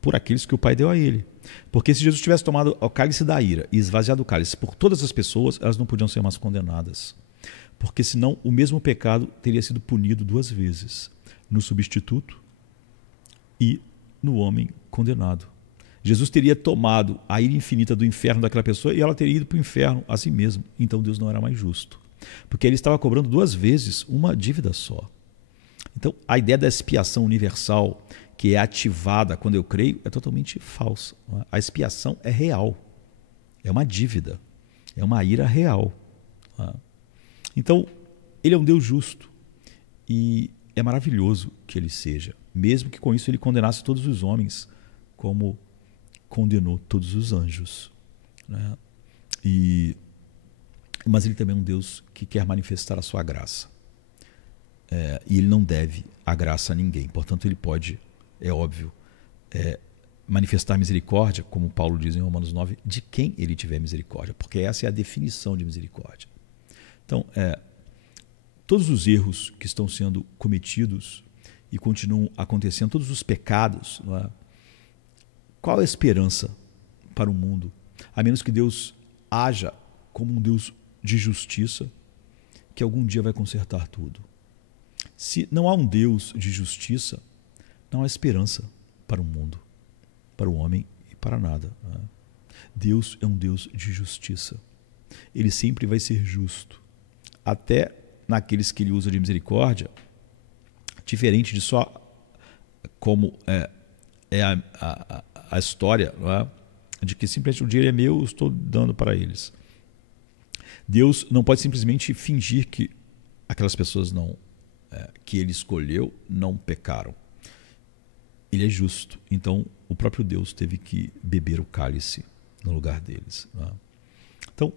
por aqueles que o Pai deu a ele. Porque se Jesus tivesse tomado o cálice da ira e esvaziado o cálice por todas as pessoas, elas não podiam ser mais condenadas. Porque senão o mesmo pecado teria sido punido 2 vezes, no substituto e no homem condenado. Jesus teria tomado a ira infinita do inferno daquela pessoa e ela teria ido para o inferno a si mesmo. Então Deus não era mais justo. Porque ele estava cobrando 2 vezes uma dívida só. Então a ideia da expiação universal que é ativada quando eu creio é totalmente falsa. A expiação é real. É uma dívida. É uma ira real. Então ele é um Deus justo. E é maravilhoso que ele seja. Mesmo que com isso ele condenasse todos os homens como condenou todos os anjos, né? Mas ele também é um Deus que quer manifestar a sua graça. E ele não deve a graça a ninguém. Portanto, ele pode, é óbvio, manifestar misericórdia, como Paulo diz em Romanos 9, de quem ele tiver misericórdia, porque essa é a definição de misericórdia. Então, todos os erros que estão sendo cometidos e continuam acontecendo, todos os pecados, não é? Qual a esperança para o mundo? A menos que Deus haja como um Deus de justiça, que algum dia vai consertar tudo. Se não há um Deus de justiça, não há esperança para o mundo, para o homem e para nada. Deus é um Deus de justiça. Ele sempre vai ser justo. até naqueles que ele usa de misericórdia, diferente de só como a história, não é? De que simplesmente o dinheiro é meu, eu estou dando para eles. Deus não pode simplesmente fingir que aquelas pessoas que ele escolheu não pecaram. Ele é justo, então o próprio Deus teve que beber o cálice no lugar deles. Não é? Então,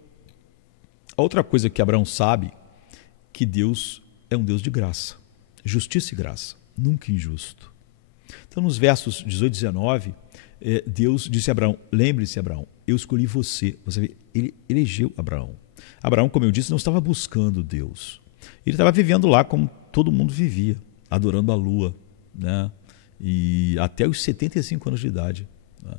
a outra coisa que Abraão sabe, que Deus é um Deus de graça, justiça e graça, nunca injusto. Então, nos versos 18 e 19, Deus disse a Abraão, lembre-se, Abraão, eu escolhi você. Você vê, ele elegeu Abraão. Abraão, como eu disse, não estava buscando Deus. Ele estava vivendo lá como todo mundo vivia, adorando a lua, né? E até os 75 anos de idade. Né?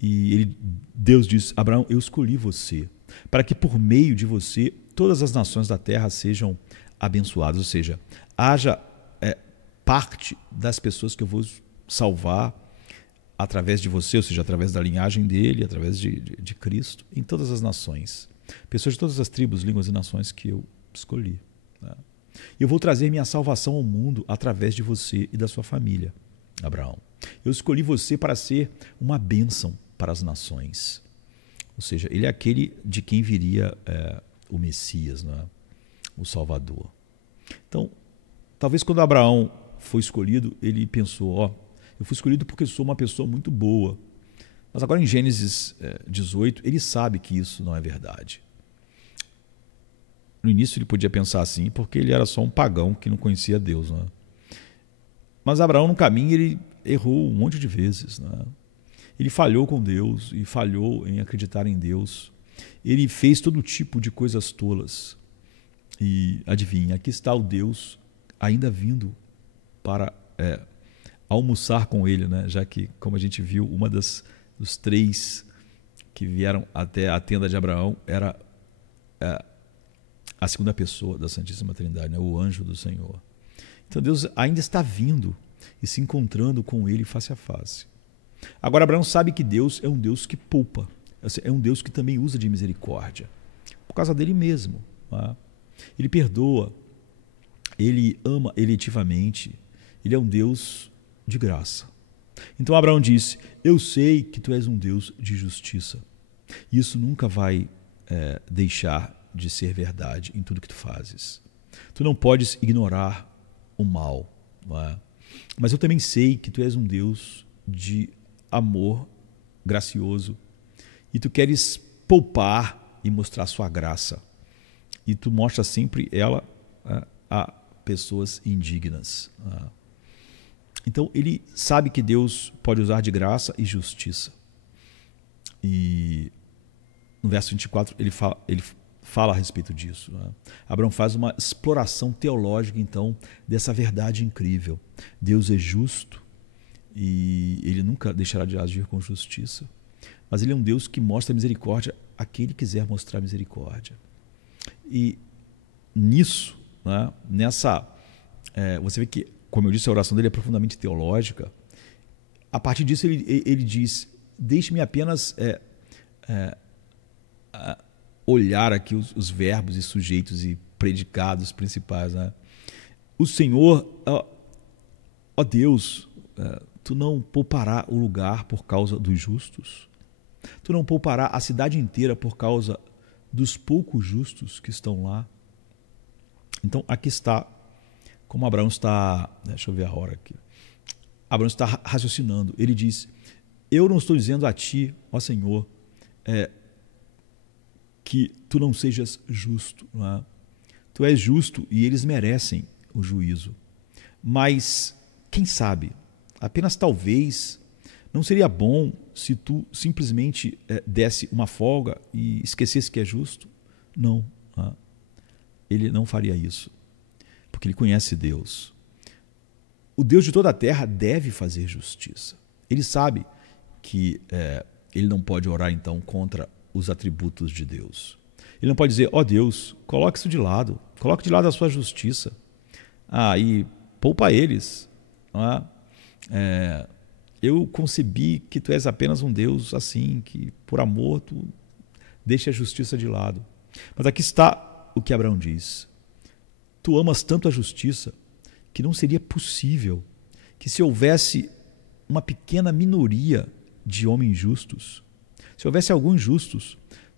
E Deus disse, Abraão, eu escolhi você, para que por meio de você todas as nações da terra sejam abençoadas, ou seja, haja parte das pessoas que eu vou salvar através de você, ou seja, através da linhagem dele, através de Cristo, em todas as nações. Pessoas de todas as tribos, línguas e nações que eu escolhi. Né? Eu vou trazer minha salvação ao mundo através de você e da sua família, Abraão. Eu escolhi você para ser uma bênção para as nações. Ou seja, ele é aquele de quem viria o Messias, né? O Salvador. Então, talvez quando Abraão foi escolhido, ele pensou, eu fui escolhido porque sou uma pessoa muito boa. Mas agora em Gênesis 18, ele sabe que isso não é verdade. No início ele podia pensar assim, porque ele era só um pagão que não conhecia Deus. Né? Mas Abraão no caminho ele errou um monte de vezes. Né? Ele falhou com Deus e falhou em acreditar em Deus. Ele fez todo tipo de coisas tolas. E adivinha, aqui está o Deus ainda vindo para almoçar com ele, né? Já que, como a gente viu, uma dos 3 que vieram até a tenda de Abraão era a segunda pessoa da Santíssima Trindade, né? O anjo do Senhor. Então Deus ainda está vindo e se encontrando com ele face a face. Agora Abraão sabe que Deus é um Deus que poupa, é um Deus que também usa de misericórdia, por causa dele mesmo. Né? Ele perdoa, ele ama eletivamente, ele é um Deus de graça. Então Abraão disse, eu sei que tu és um Deus de justiça. Isso nunca vai deixar de ser verdade em tudo que tu fazes. Tu não podes ignorar o mal. Não é? Mas eu também sei que tu és um Deus de amor gracioso e tu queres poupar e mostrar sua graça. E tu mostras sempre ela a pessoas indignas. Então ele sabe que Deus pode usar de graça e justiça. E no verso 24 ele fala a respeito disso. Né? Abraão faz uma exploração teológica então dessa verdade incrível. Deus é justo e ele nunca deixará de agir com justiça. Mas ele é um Deus que mostra misericórdia a quem ele quiser mostrar misericórdia. E nisso, né, você vê que, como eu disse, a oração dele é profundamente teológica. A partir disso ele diz, deixe-me apenas olhar aqui os verbos e sujeitos e predicados principais. Né? O Senhor, ó Deus, tu não poupará o lugar por causa dos justos? Tu não poupará a cidade inteira por causa dos poucos justos que estão lá? Então aqui está como Abraão está, deixa eu ver a hora aqui. Abraão está raciocinando. Ele diz, eu não estou dizendo a ti, ó Senhor, que tu não sejas justo. Não é? Tu és justo e eles merecem o juízo. Mas, quem sabe, apenas talvez, não seria bom se tu simplesmente desse uma folga e esquecesse que é justo? Não. Ele não faria isso, porque ele conhece Deus. O Deus de toda a terra deve fazer justiça. Ele sabe que ele não pode orar então contra os atributos de Deus. Ele não pode dizer, ó Deus, coloque isso de lado, coloque de lado a sua justiça e poupa eles. Não é? Eu concebi que tu és apenas um Deus assim, que por amor tu deixa a justiça de lado. Mas aqui está o que Abraão diz. Tu amas tanto a justiça que não seria possível que, se houvesse uma pequena minoria de homens justos, se houvesse alguns justos,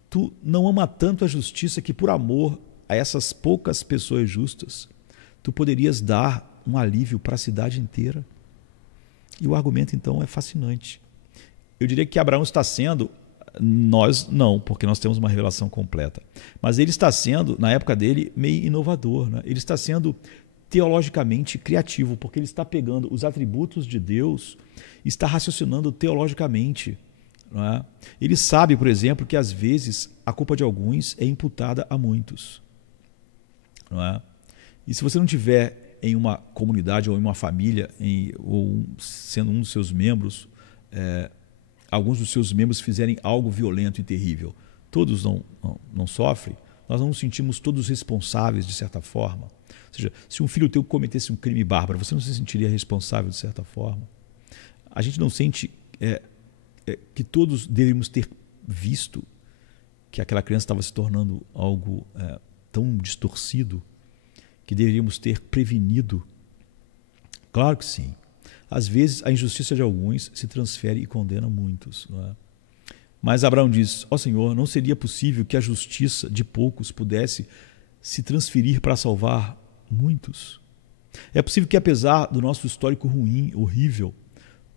tu não ama tanto a justiça que, por amor a essas poucas pessoas justas, tu poderias dar um alívio para a cidade inteira. E o argumento, então, é fascinante. Eu diria que Abraão está sendo, nós não, porque nós temos uma revelação completa, mas ele está sendo, na época dele, meio inovador, né? Ele está sendo teologicamente criativo, porque ele está pegando os atributos de Deus e está raciocinando teologicamente. Não é? Ele sabe, por exemplo, que às vezes a culpa de alguns é imputada a muitos. Não é? E se você não tiver em uma comunidade ou em uma família, ou sendo um dos seus membros, alguns dos seus membros fizerem algo violento e terrível, todos não sofrem, nós não nos sentimos todos responsáveis de certa forma. Ou seja, se um filho teu cometesse um crime bárbaro, você não se sentiria responsável de certa forma? A gente não sente que todos deveríamos ter visto que aquela criança estava se tornando algo tão distorcido, que deveríamos ter prevenido? Claro que sim. Às vezes a injustiça de alguns se transfere e condena muitos. Não é? Mas Abraão diz: ó Senhor, não seria possível que a justiça de poucos pudesse se transferir para salvar muitos? É possível que, apesar do nosso histórico ruim, horrível,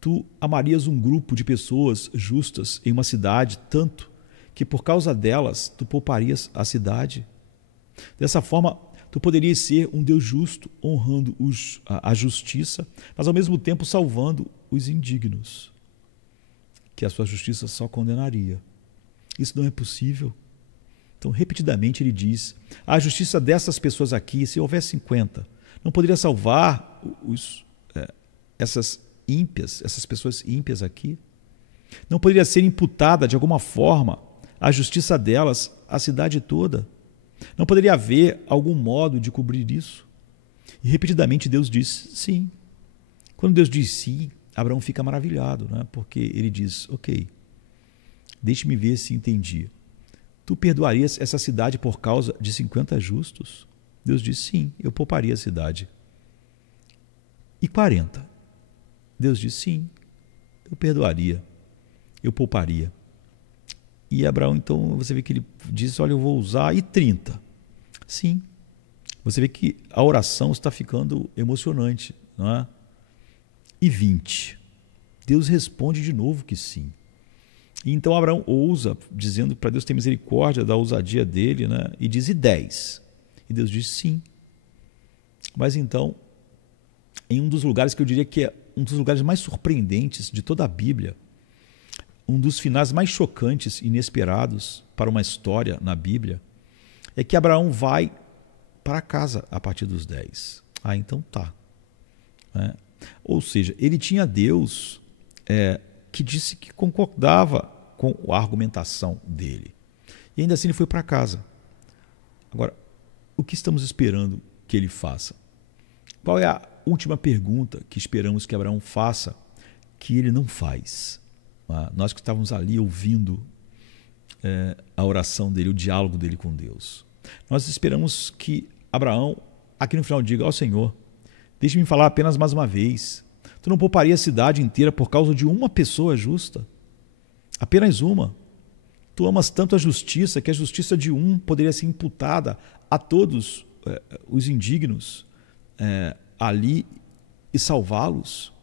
tu amarias um grupo de pessoas justas em uma cidade tanto que, por causa delas, tu pouparias a cidade? Dessa forma, tu poderias ser um Deus justo, honrando a justiça, mas ao mesmo tempo salvando os indignos, que a sua justiça só condenaria. Isso não é possível. Então, repetidamente, ele diz: a justiça dessas pessoas aqui, se houver 50, não poderia salvar essas ímpias, essas pessoas ímpias aqui? Não poderia ser imputada, de alguma forma, a justiça delas à cidade toda? Não poderia haver algum modo de cobrir isso? E repetidamente Deus diz sim. Quando Deus diz sim, Abraão fica maravilhado, né? Porque ele diz: ok, deixe-me ver se entendi. Tu perdoarias essa cidade por causa de 50 justos? Deus diz: sim, eu pouparia a cidade. E 40? Deus diz: sim, eu perdoaria, eu pouparia. E Abraão, então, você vê que ele diz: olha, eu vou usar. E 30? Sim. Você vê que a oração está ficando emocionante, não é? E 20? Deus responde de novo que sim. E então Abraão ousa, dizendo para Deus ter misericórdia da ousadia dele, né? E diz: e 10? E Deus diz: sim. Mas então, em um dos lugares que eu diria que é um dos lugares mais surpreendentes de toda a Bíblia, um dos finais mais chocantes e inesperados para uma história na Bíblia, é que Abraão vai para casa a partir dos 10. Ah, então tá. Ou seja, ele tinha Deus que disse que concordava com a argumentação dele. E ainda assim ele foi para casa. Agora, o que estamos esperando que ele faça? Qual é a última pergunta que esperamos que Abraão faça que ele não faz? Nós que estávamos ali ouvindo a oração dele, o diálogo dele com Deus. Nós esperamos que Abraão, aqui no final, diga: ó Senhor, deixe-me falar apenas mais uma vez. Tu não pouparia a cidade inteira por causa de uma pessoa justa? Apenas uma. Tu amas tanto a justiça que a justiça de um poderia ser imputada a todos os indignos ali e salvá-los.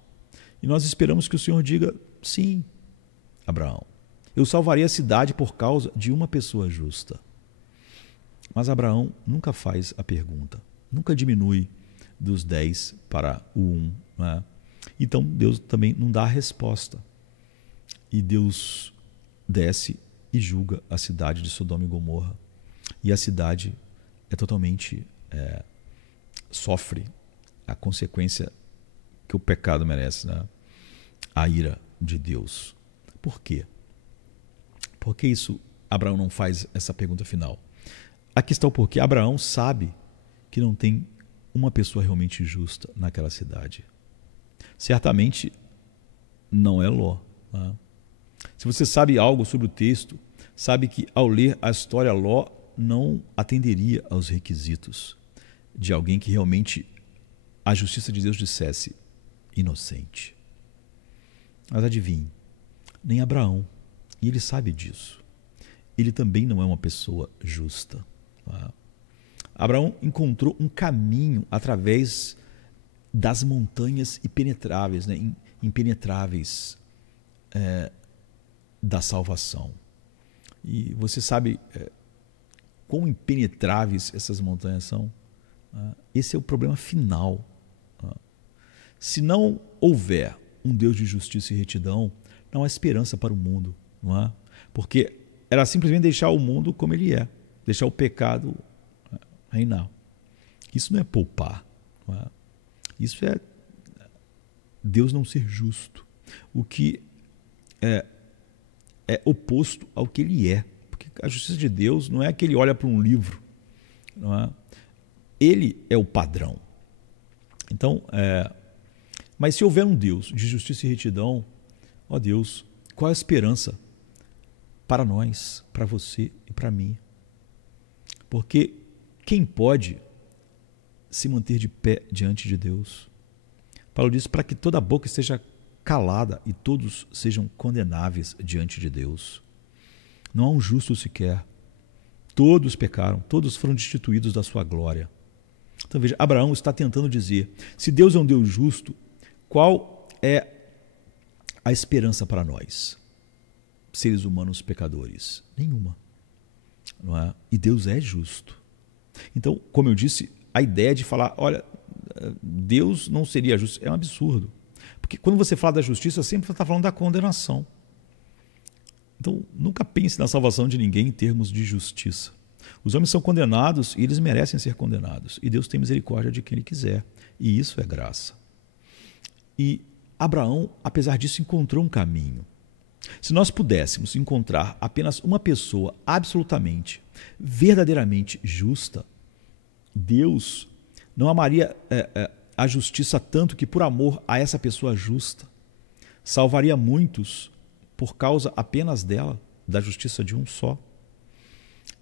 E nós esperamos que o Senhor diga: sim, Abraão, eu salvaria a cidade por causa de uma pessoa justa. Mas Abraão nunca faz a pergunta, nunca diminui dos 10 para o 1. Né? Então Deus também não dá a resposta. E Deus desce e julga a cidade de Sodoma e Gomorra. E a cidade totalmente sofre a consequência que o pecado merece, né? A ira de Deus. Por quê? Por que isso Abraão não faz essa pergunta final? Aqui está o porquê. Abraão sabe que não tem uma pessoa realmente justa naquela cidade. Certamente não é Ló. Né? Se você sabe algo sobre o texto, sabe que ao ler a história, Ló não atenderia aos requisitos de alguém que realmente a justiça de Deus dissesse inocente. Mas adivinhe, nem Abraão, e ele sabe disso, ele também não é uma pessoa justa. Abraão encontrou um caminho através das montanhas impenetráveis, impenetráveis da salvação. E você sabe quão impenetráveis essas montanhas são? Esse é o problema final. Se não houver um Deus de justiça e retidão, não há esperança para o mundo, não é? Porque era simplesmente deixar o mundo como ele é, deixar o pecado reinar. Isso não é poupar, não é? Isso é Deus não ser justo, o que é oposto ao que ele é. Porque a justiça de Deus não é que ele olha para um livro, não é? Ele é o padrão. Então, mas se houver um Deus de justiça e retidão, ó Deus, qual a esperança para nós, para você e para mim? Porque quem pode se manter de pé diante de Deus? Paulo diz para que toda boca esteja calada e todos sejam condenáveis diante de Deus. Não há um justo sequer. Todos pecaram, todos foram destituídos da sua glória. Então veja, Abraão está tentando dizer, se Deus é um Deus justo, qual é a esperança para nós, seres humanos pecadores? Nenhuma. Não é? E Deus é justo. Então, como eu disse, a ideia de falar, olha, Deus não seria justo, é um absurdo. Porque quando você fala da justiça, sempre você está falando da condenação. Então, nunca pense na salvação de ninguém em termos de justiça. Os homens são condenados e eles merecem ser condenados. E Deus tem misericórdia de quem Ele quiser. E isso é graça. E Abraão, apesar disso, encontrou um caminho. Se nós pudéssemos encontrar apenas uma pessoa absolutamente, verdadeiramente justa, Deus não amaria a justiça tanto que, por amor a essa pessoa justa, salvaria muitos por causa apenas dela, da justiça de um só.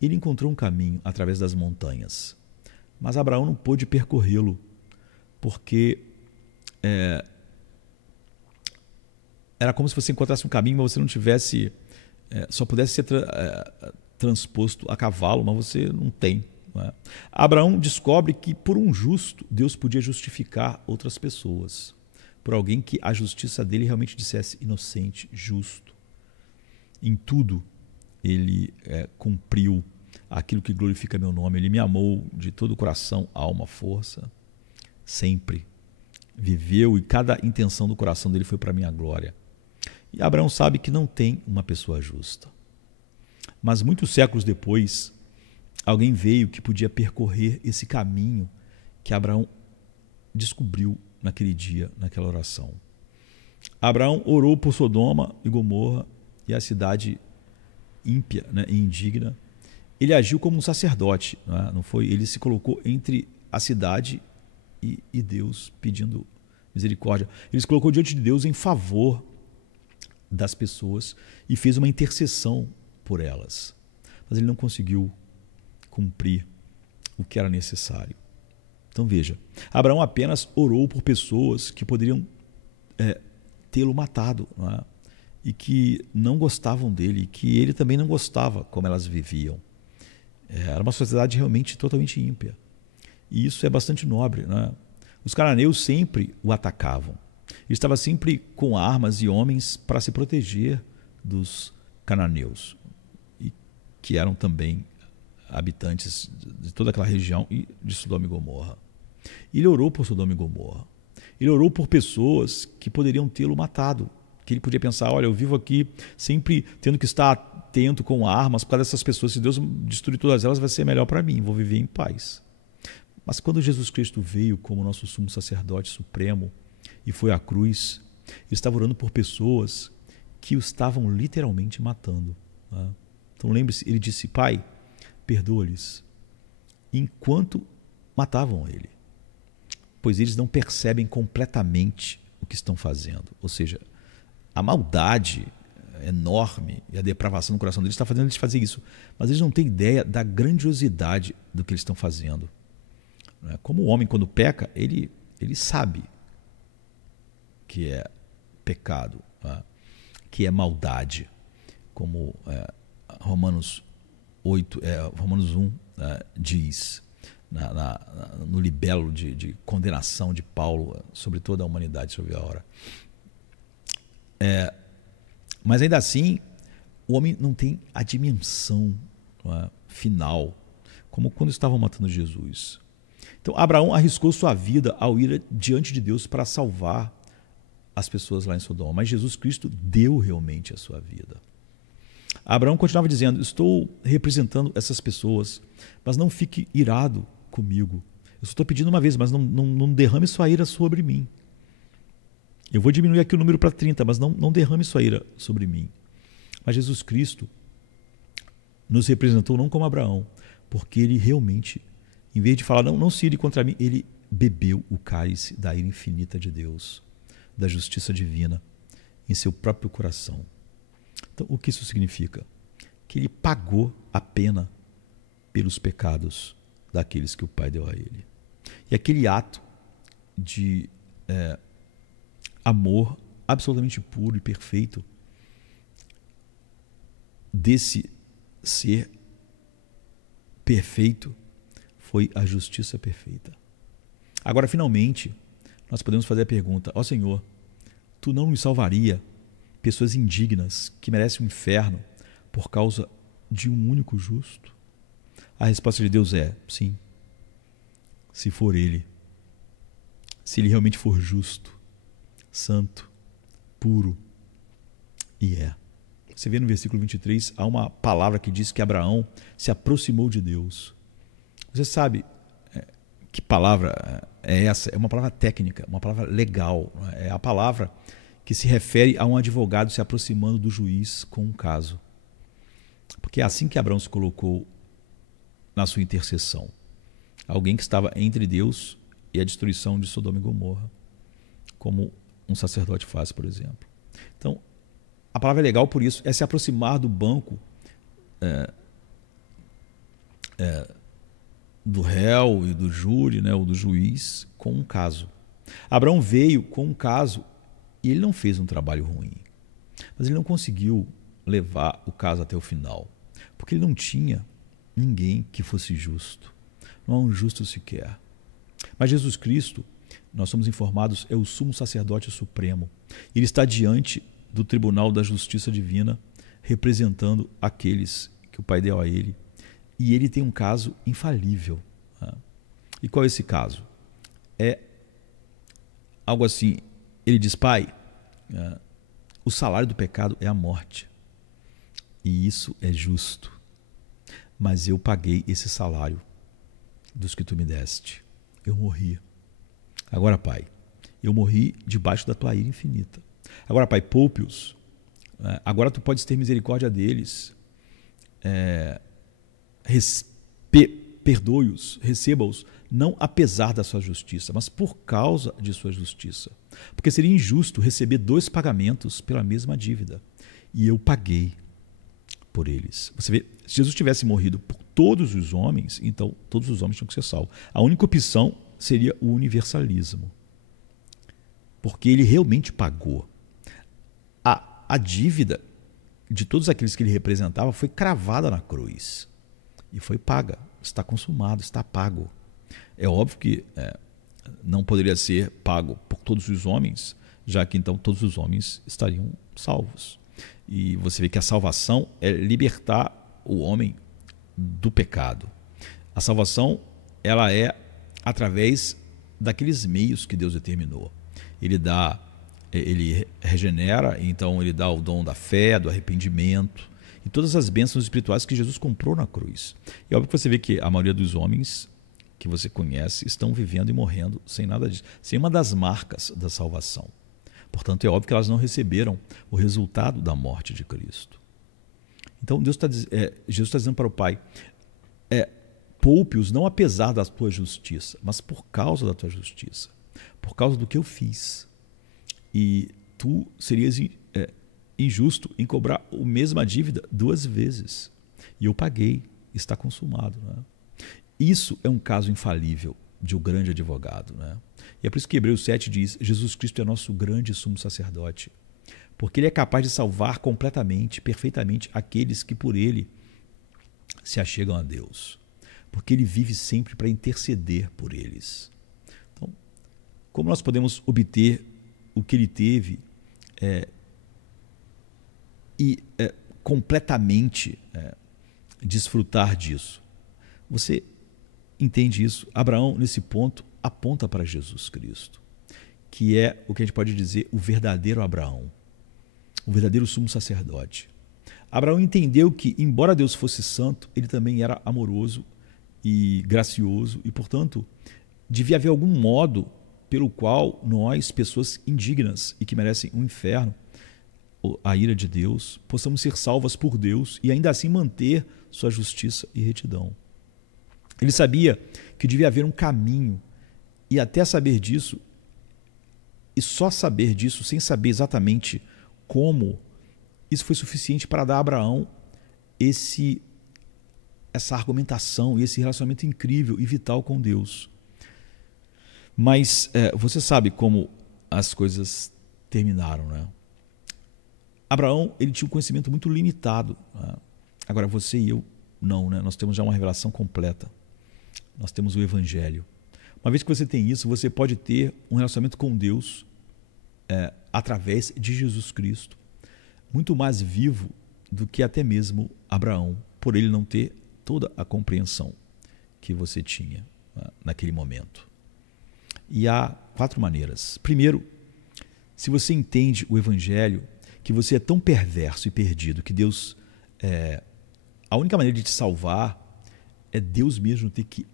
Ele encontrou um caminho através das montanhas, mas Abraão não pôde percorrê-lo, porque era como se você encontrasse um caminho, mas você não tivesse, só pudesse ser transposto a cavalo, mas você não tem. Não é? Abraão descobre que por um justo, Deus podia justificar outras pessoas, por alguém que a justiça dele realmente dissesse inocente, justo. Em tudo ele cumpriu aquilo que glorifica meu nome. Ele me amou de todo o coração, alma, força, sempre. Viveu e cada intenção do coração dele foi para a minha glória. E Abraão sabe que não tem uma pessoa justa. Mas muitos séculos depois, alguém veio que podia percorrer esse caminho que Abraão descobriu naquele dia, naquela oração. Abraão orou por Sodoma e Gomorra e a cidade ímpia, né, e indigna. Ele agiu como um sacerdote, não foi? Ele se colocou entre a cidade e Deus, pedindo misericórdia. Ele se colocou diante de Deus em favor das pessoas e fez uma intercessão por elas. Mas ele não conseguiu cumprir o que era necessário. Então veja, Abraão apenas orou por pessoas que poderiam tê-lo matado, não é? E que não gostavam dele, e que ele também não gostava como elas viviam. Era uma sociedade realmente totalmente ímpia. E isso é bastante nobre, né? Os cananeus sempre o atacavam. Ele estava sempre com armas e homens para se proteger dos cananeus, e que eram também habitantes de toda aquela região e de Sodoma e Gomorra. Ele orou por Sodoma e Gomorra. Ele orou por pessoas que poderiam tê-lo matado, que ele podia pensar, olha, eu vivo aqui sempre tendo que estar atento com armas por causa dessas pessoas. Se Deus destruir todas elas, vai ser melhor para mim, vou viver em paz. Mas quando Jesus Cristo veio como nosso sumo sacerdote supremo e foi à cruz, ele estava orando por pessoas que o estavam literalmente matando. Né? Então lembre-se, ele disse, Pai, perdoa-lhes, enquanto matavam ele, pois eles não percebem completamente o que estão fazendo. Ou seja, a maldade enorme e a depravação no coração deles está fazendo eles fazer isso. Mas eles não têm ideia da grandiosidade do que eles estão fazendo. Como o homem, quando peca, ele sabe que é pecado, que é maldade. Como Romanos 1 diz, no libelo de condenação de Paulo sobre toda a humanidade, sobre a hora. Mas ainda assim, o homem não tem a dimensão final, como quando estavam matando Jesus. Então, Abraão arriscou sua vida ao ir diante de Deus para salvar as pessoas lá em Sodoma, mas Jesus Cristo deu realmente a sua vida. Abraão continuava dizendo: estou representando essas pessoas, mas não fique irado comigo. Eu só estou pedindo uma vez, mas não derrame sua ira sobre mim. Eu vou diminuir aqui o número para 30, mas não derrame sua ira sobre mim. Mas Jesus Cristo nos representou não como Abraão, porque ele realmente, em vez de falar, não se ire contra mim, ele bebeu o cálice da ira infinita de Deus, da justiça divina, em seu próprio coração. Então, o que isso significa? Que ele pagou a pena pelos pecados daqueles que o Pai deu a ele. E aquele ato de amor absolutamente puro e perfeito desse ser perfeito foi a justiça perfeita. Agora, finalmente, nós podemos fazer a pergunta: ó Senhor, tu não nos salvaria pessoas indignas que merecem o inferno por causa de um único justo? A resposta de Deus é sim, se for ele. Se ele realmente for justo, santo, puro, e é. Você vê no versículo 23, há uma palavra que diz que Abraão se aproximou de Deus. Você sabe que palavra é essa? É uma palavra técnica, uma palavra legal. É a palavra que se refere a um advogado se aproximando do juiz com um caso. Porque é assim que Abraão se colocou na sua intercessão. Alguém que estava entre Deus e a destruição de Sodoma e Gomorra, como um sacerdote faz, por exemplo. Então, a palavra é legal por isso, é se aproximar do banco do réu e do júri, ou do juiz, com um caso. Abraão veio com um caso e ele não fez um trabalho ruim, mas ele não conseguiu levar o caso até o final, porque ele não tinha ninguém que fosse justo. Não há um justo sequer. Mas Jesus Cristo, nós somos informados, é o sumo sacerdote supremo. Ele está diante do tribunal da justiça divina, representando aqueles que o Pai deu a ele. E ele tem um caso infalível. E qual é esse caso? É algo assim, ele diz: Pai, o salário do pecado é a morte. E isso é justo. Mas eu paguei esse salário dos que tu me deste. Eu morri. Agora, Pai, eu morri debaixo da tua ira infinita. Agora, Pai, poupe-os. Agora tu podes ter misericórdia deles. Perdoe-os, receba-os, não apesar da sua justiça, mas por causa de sua justiça. Porque seria injusto receber 2 pagamentos pela mesma dívida. E eu paguei por eles. Você vê, se Jesus tivesse morrido por todos os homens, então todos os homens tinham que ser salvos. A única opção seria o universalismo. Porque ele realmente pagou. A dívida de todos aqueles que ele representava foi cravada na cruz. E foi paga. Está consumado, está pago. É óbvio que não poderia ser pago por todos os homens, já que então todos os homens estariam salvos. E você vê que a salvação é libertar o homem do pecado. A salvação, ela é através daqueles meios que Deus determinou. Ele regenera, então ele dá o dom da fé, do arrependimento e todas as bênçãos espirituais que Jesus comprou na cruz. E é óbvio que você vê que a maioria dos homens que você conhece estão vivendo e morrendo sem nada disso, sem uma das marcas da salvação. Portanto, é óbvio que elas não receberam o resultado da morte de Cristo. Então, Jesus está dizendo para o Pai: poupe-os não apesar da tua justiça, mas por causa da tua justiça, por causa do que eu fiz. E tu serias injusto em cobrar a mesma dívida 2 vezes. E eu paguei, está consumado. Né? Isso é um caso infalível de um grande advogado. Né? E é por isso que Hebreus 7 diz: Jesus Cristo é nosso grande sumo sacerdote, porque ele é capaz de salvar completamente, perfeitamente aqueles que por ele se achegam a Deus, porque ele vive sempre para interceder por eles. Então, como nós podemos obter o que ele teve completamente desfrutar disso? Você entende isso? Abraão, nesse ponto, aponta para Jesus Cristo, que é o que a gente pode dizer o verdadeiro Abraão, o verdadeiro sumo sacerdote. Abraão entendeu que, embora Deus fosse santo, ele também era amoroso e gracioso e, portanto, devia haver algum modo pelo qual nós, pessoas indignas e que merecem um inferno, a ira de Deus, possamos ser salvas por Deus e ainda assim manter sua justiça e retidão. Ele sabia que devia haver um caminho e até saber disso, e só saber disso sem saber exatamente como, isso foi suficiente para dar a Abraão essa argumentação e esse relacionamento incrível e vital com Deus. Mas você sabe como as coisas terminaram, né? Abraão, ele tinha um conhecimento muito limitado. Né? Agora, você e eu, não, né? Nós temos já uma revelação completa. Nós temos o Evangelho. Uma vez que você tem isso, você pode ter um relacionamento com Deus através de Jesus Cristo, muito mais vivo do que até mesmo Abraão, por ele não ter toda a compreensão que você tinha naquele momento. E há 4 maneiras. Primeiro, se você entende o Evangelho, que você é tão perverso e perdido que Deus, a única maneira de te salvar é Deus mesmo ter que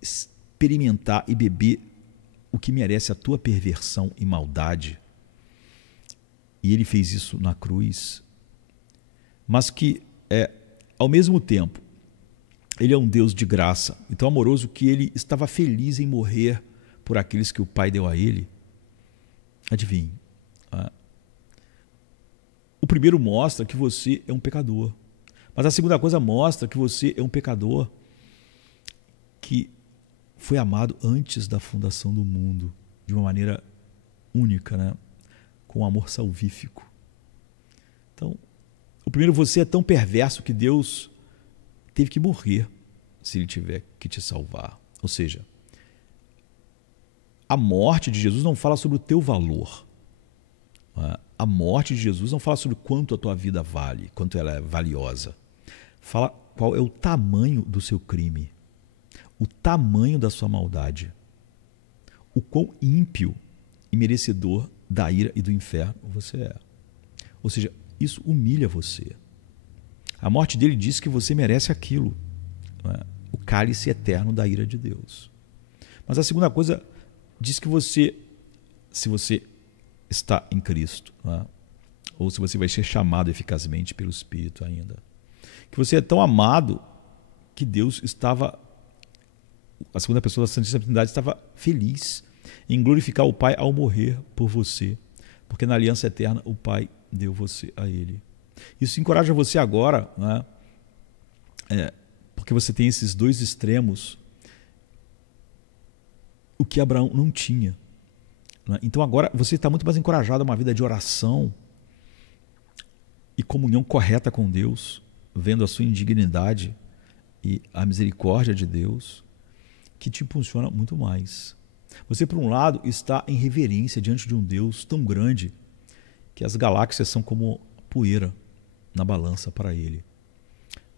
experimentar e beber o que merece a tua perversão e maldade. E ele fez isso na cruz. Mas que, ao mesmo tempo, ele é um Deus de graça e tão amoroso que ele estava feliz em morrer por aqueles que o Pai deu a ele. Adivinhe. O primeiro mostra que você é um pecador. Mas a segunda coisa mostra que você é um pecador que foi amado antes da fundação do mundo, de uma maneira única, né? Com amor salvífico. Então, o primeiro, você é tão perverso que Deus teve que morrer se ele tiver que te salvar. Ou seja, a morte de Jesus não fala sobre o teu valor. A morte de Jesus não fala sobre quanto a tua vida vale, quanto ela é valiosa. Fala qual é o tamanho do seu crime, o tamanho da sua maldade, o quão ímpio e merecedor da ira e do inferno você é. Ou seja, isso humilha você. A morte dele diz que você merece aquilo, o cálice eterno da ira de Deus. Mas a segunda coisa diz que você, se você está em Cristo, ou se você vai ser chamado eficazmente pelo Espírito ainda, que você é tão amado que Deus estava, a segunda pessoa da Santíssima Trindade, estava feliz em glorificar o Pai ao morrer por você, porque na aliança eterna o Pai deu você a Ele. Isso encoraja você agora, porque você tem esses 2 extremos, o que Abraão não tinha. Então agora você está muito mais encorajado a uma vida de oração e comunhão correta com Deus, vendo a sua indignidade e a misericórdia de Deus, que te impulsiona muito mais. Você, por um lado, está em reverência diante de um Deus tão grande que as galáxias são como poeira na balança para ele,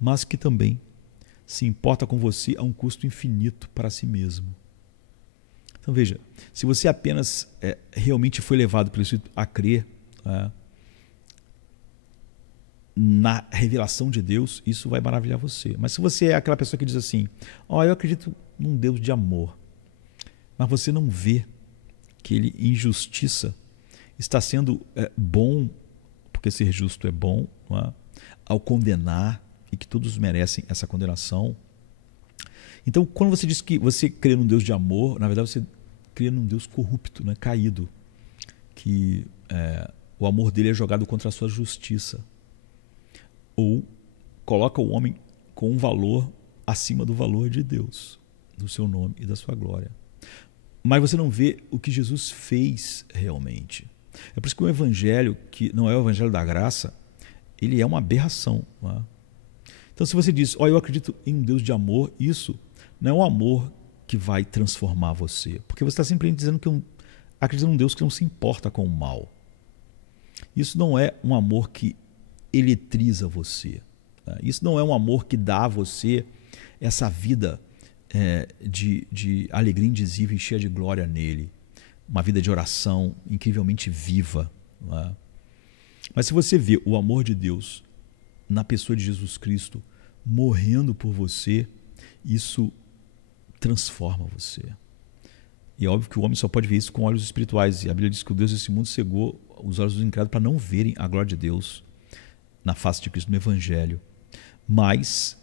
mas que também se importa com você a um custo infinito para si mesmo. Então veja, se você apenas realmente foi levado pelo Espírito a crer na revelação de Deus, isso vai maravilhar você. Mas se você é aquela pessoa que diz assim, eu acredito num Deus de amor, mas você não vê que ele, em justiça, está sendo bom, porque ser justo é bom, ao condenar, e que todos merecem essa condenação. Então, quando você diz que você crê num Deus de amor, na verdade você crê num Deus corrupto, caído, que o amor dele é jogado contra a sua justiça. Ou coloca o homem com um valor acima do valor de Deus, do seu nome e da sua glória. Mas você não vê o que Jesus fez realmente. É por isso que o evangelho, que não é o evangelho da graça, ele é uma aberração. Não é? Então, se você diz, eu acredito em um Deus de amor, isso não é um amor que vai transformar você. Porque você está simplesmente dizendo que acredita num Deus que não se importa com o mal. Isso não é um amor que eletriza você. Tá? Isso não é um amor que dá a você essa vida de alegria indizível e cheia de glória nele. Uma vida de oração incrivelmente viva. Tá? Mas se você vê o amor de Deus na pessoa de Jesus Cristo morrendo por você, isso transforma você. E é óbvio que o homem só pode ver isso com olhos espirituais. E a Bíblia diz que o Deus desse mundo cegou os olhos dos incrédulos para não verem a glória de Deus na face de Cristo, no Evangelho. Mas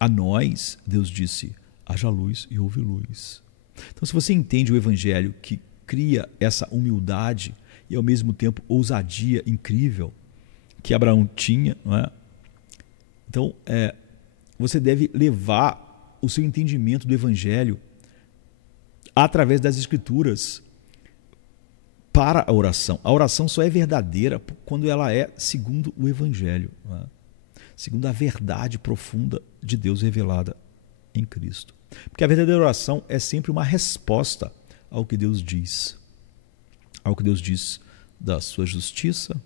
a nós, Deus disse, haja luz e houve luz. Então, se você entende o Evangelho que cria essa humildade e ao mesmo tempo ousadia incrível que Abraão tinha, não é? Então, você deve levar o seu entendimento do Evangelho através das Escrituras para a oração. A oração só é verdadeira quando ela é segundo o Evangelho, não é? Segundo a verdade profunda de Deus revelada em Cristo. Porque a verdadeira oração é sempre uma resposta ao que Deus diz. Ao que Deus diz da sua justiça,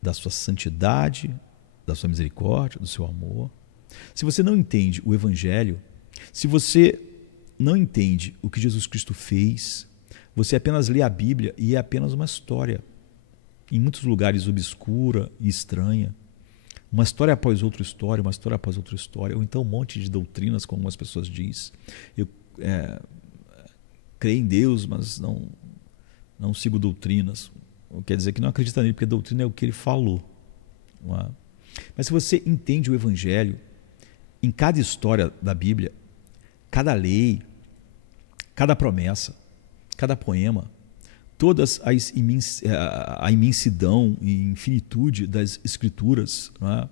da sua santidade, da sua misericórdia, do seu amor. Se você não entende o Evangelho, se você não entende o que Jesus Cristo fez, você apenas lê a Bíblia e é apenas uma história, em muitos lugares obscura e estranha. Uma história após outra história, uma história após outra história, ou então um monte de doutrinas, como algumas pessoas dizem. Eu creio em Deus, mas não sigo doutrinas. Quer dizer que não acredita nele, porque doutrina é o que ele falou. Não é? Mas se você entende o Evangelho, em cada história da Bíblia, cada lei, cada promessa, cada poema, todas a imensidão e infinitude das Escrituras, não é?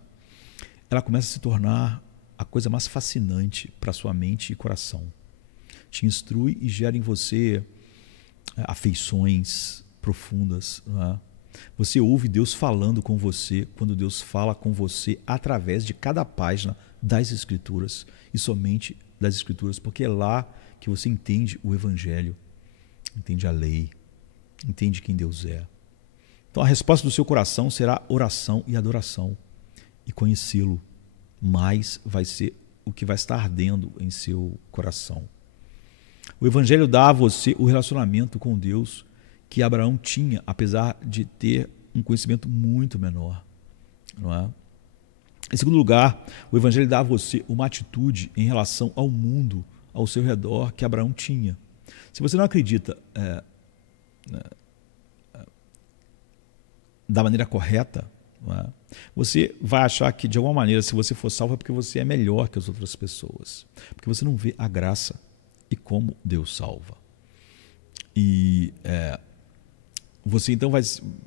Ela começa a se tornar a coisa mais fascinante para sua mente e coração. Te instrui e gera em você afeições profundas. Não é? Você ouve Deus falando com você quando Deus fala com você através de cada página das Escrituras e somente das Escrituras, porque é lá que você entende o Evangelho, entende a lei, entende quem Deus é. Então a resposta do seu coração será oração e adoração. E conhecê-lo mais vai ser o que vai estar ardendo em seu coração. O Evangelho dá a você o relacionamento com Deus que Abraão tinha, apesar de ter um conhecimento muito menor. Não é? Em segundo lugar, o Evangelho dá a você uma atitude em relação ao mundo ao seu redor que Abraão tinha. Se você não acredita da maneira correta, não é? Você vai achar que, de alguma maneira, se você for salvo, é porque você é melhor que as outras pessoas. Porque você não vê a graça e como Deus salva. E você então vai,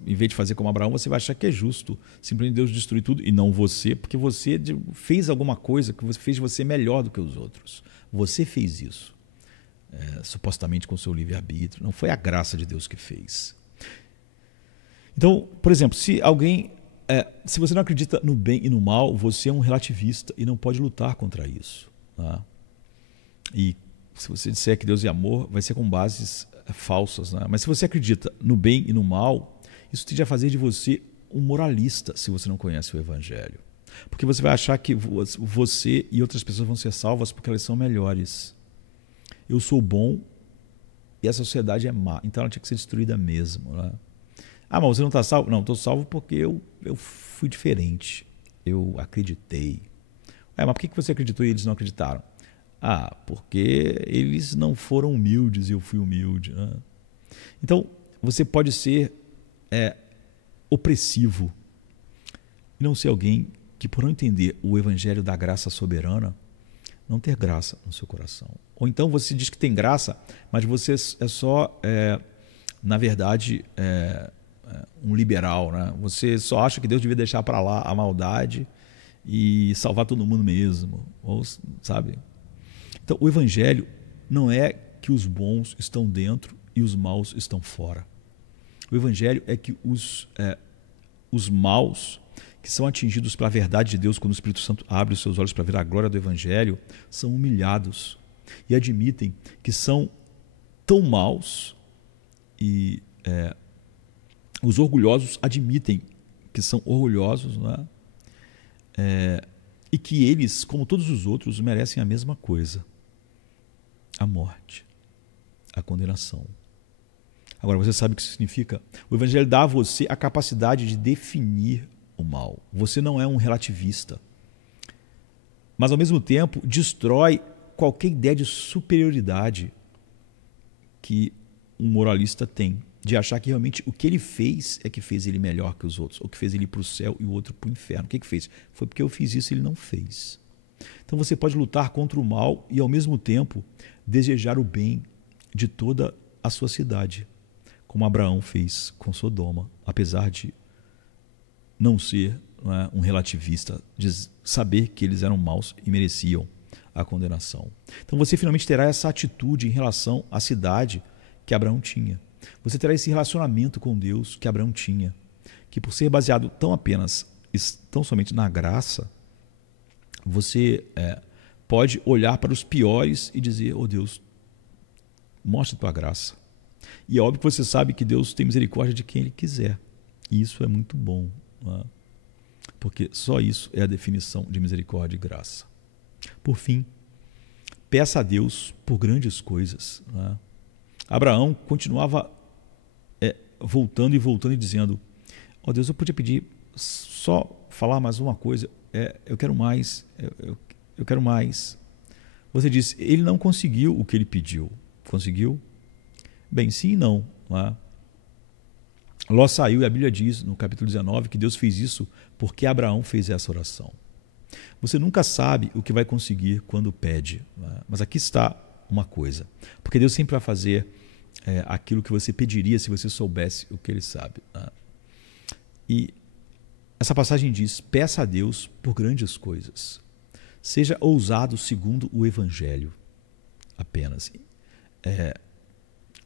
em vez de fazer como Abraão, você vai achar que é justo simplesmente Deus destruir tudo e não você, porque você fez alguma coisa que fez você melhor do que os outros. Você fez isso, supostamente com o seu livre-arbítrio. Não foi a graça de Deus que fez. Então, por exemplo, se você não acredita no bem e no mal, você é um relativista e não pode lutar contra isso. Tá? E se você disser que Deus é amor, vai ser com bases falsas. Né? Mas se você acredita no bem e no mal, isso tende a fazer de você um moralista, se você não conhece o Evangelho. Porque você vai achar que você e outras pessoas vão ser salvas porque elas são melhores. Eu sou bom e a sociedade é má, então ela tinha que ser destruída mesmo. Né? Ah, mas você não está salvo? Não, estou salvo porque eu fui diferente. Eu acreditei. Mas por que você acreditou e eles não acreditaram? Ah, porque eles não foram humildes e eu fui humilde. Né? Então, você pode ser opressivo e não ser alguém que, por não entender o Evangelho da graça soberana, não ter graça no seu coração. Ou então você diz que tem graça, mas você é só, na verdade, um liberal, né? Você só acha que Deus devia deixar para lá a maldade e salvar todo mundo mesmo, ou, sabe? Então, o evangelho não é que os bons estão dentro e os maus estão fora. O evangelho é que os maus, que são atingidos pela verdade de Deus quando o Espírito Santo abre os seus olhos para ver a glória do evangelho, são humilhados e admitem que são tão maus e os orgulhosos admitem que são orgulhosos, não é? E que eles, como todos os outros, merecem a mesma coisa: a morte, a condenação. Agora, você sabe o que isso significa? O evangelho dá a você a capacidade de definir o mal. Você não é um relativista, mas ao mesmo tempo destrói qualquer ideia de superioridade que um moralista tem, de achar que realmente o que ele fez é que fez ele melhor que os outros, ou que fez ele ir para o céu e o outro para o inferno. O que fez? Foi porque eu fiz isso e ele não fez. Então você pode lutar contra o mal e ao mesmo tempo desejar o bem de toda a sua cidade, como Abraão fez com Sodoma, apesar de não ser um relativista, de saber que eles eram maus e mereciam a condenação. Então você finalmente terá essa atitude em relação à cidade que Abraão tinha. Você terá esse relacionamento com Deus que Abraão tinha, que por ser baseado tão somente na graça, você pode olhar para os piores e dizer: oh Deus, mostra a tua graça. E é óbvio que você sabe que Deus tem misericórdia de quem Ele quiser. E isso é muito bom, não é? Porque só isso é a definição de misericórdia e graça. Por fim, peça a Deus por grandes coisas, não é? Abraão continuava voltando e dizendo: ó Deus, eu podia pedir, só falar mais uma coisa, eu quero mais, eu quero mais. Você diz, ele não conseguiu o que ele pediu. Conseguiu? Bem, sim e não. Ló saiu e a Bíblia diz no capítulo 19 que Deus fez isso porque Abraão fez essa oração. Você nunca sabe o que vai conseguir quando pede, mas aqui está uma coisa, porque Deus sempre vai fazer aquilo que você pediria se você soubesse o que Ele sabe. E essa passagem diz: peça a Deus por grandes coisas, seja ousado segundo o Evangelho apenas.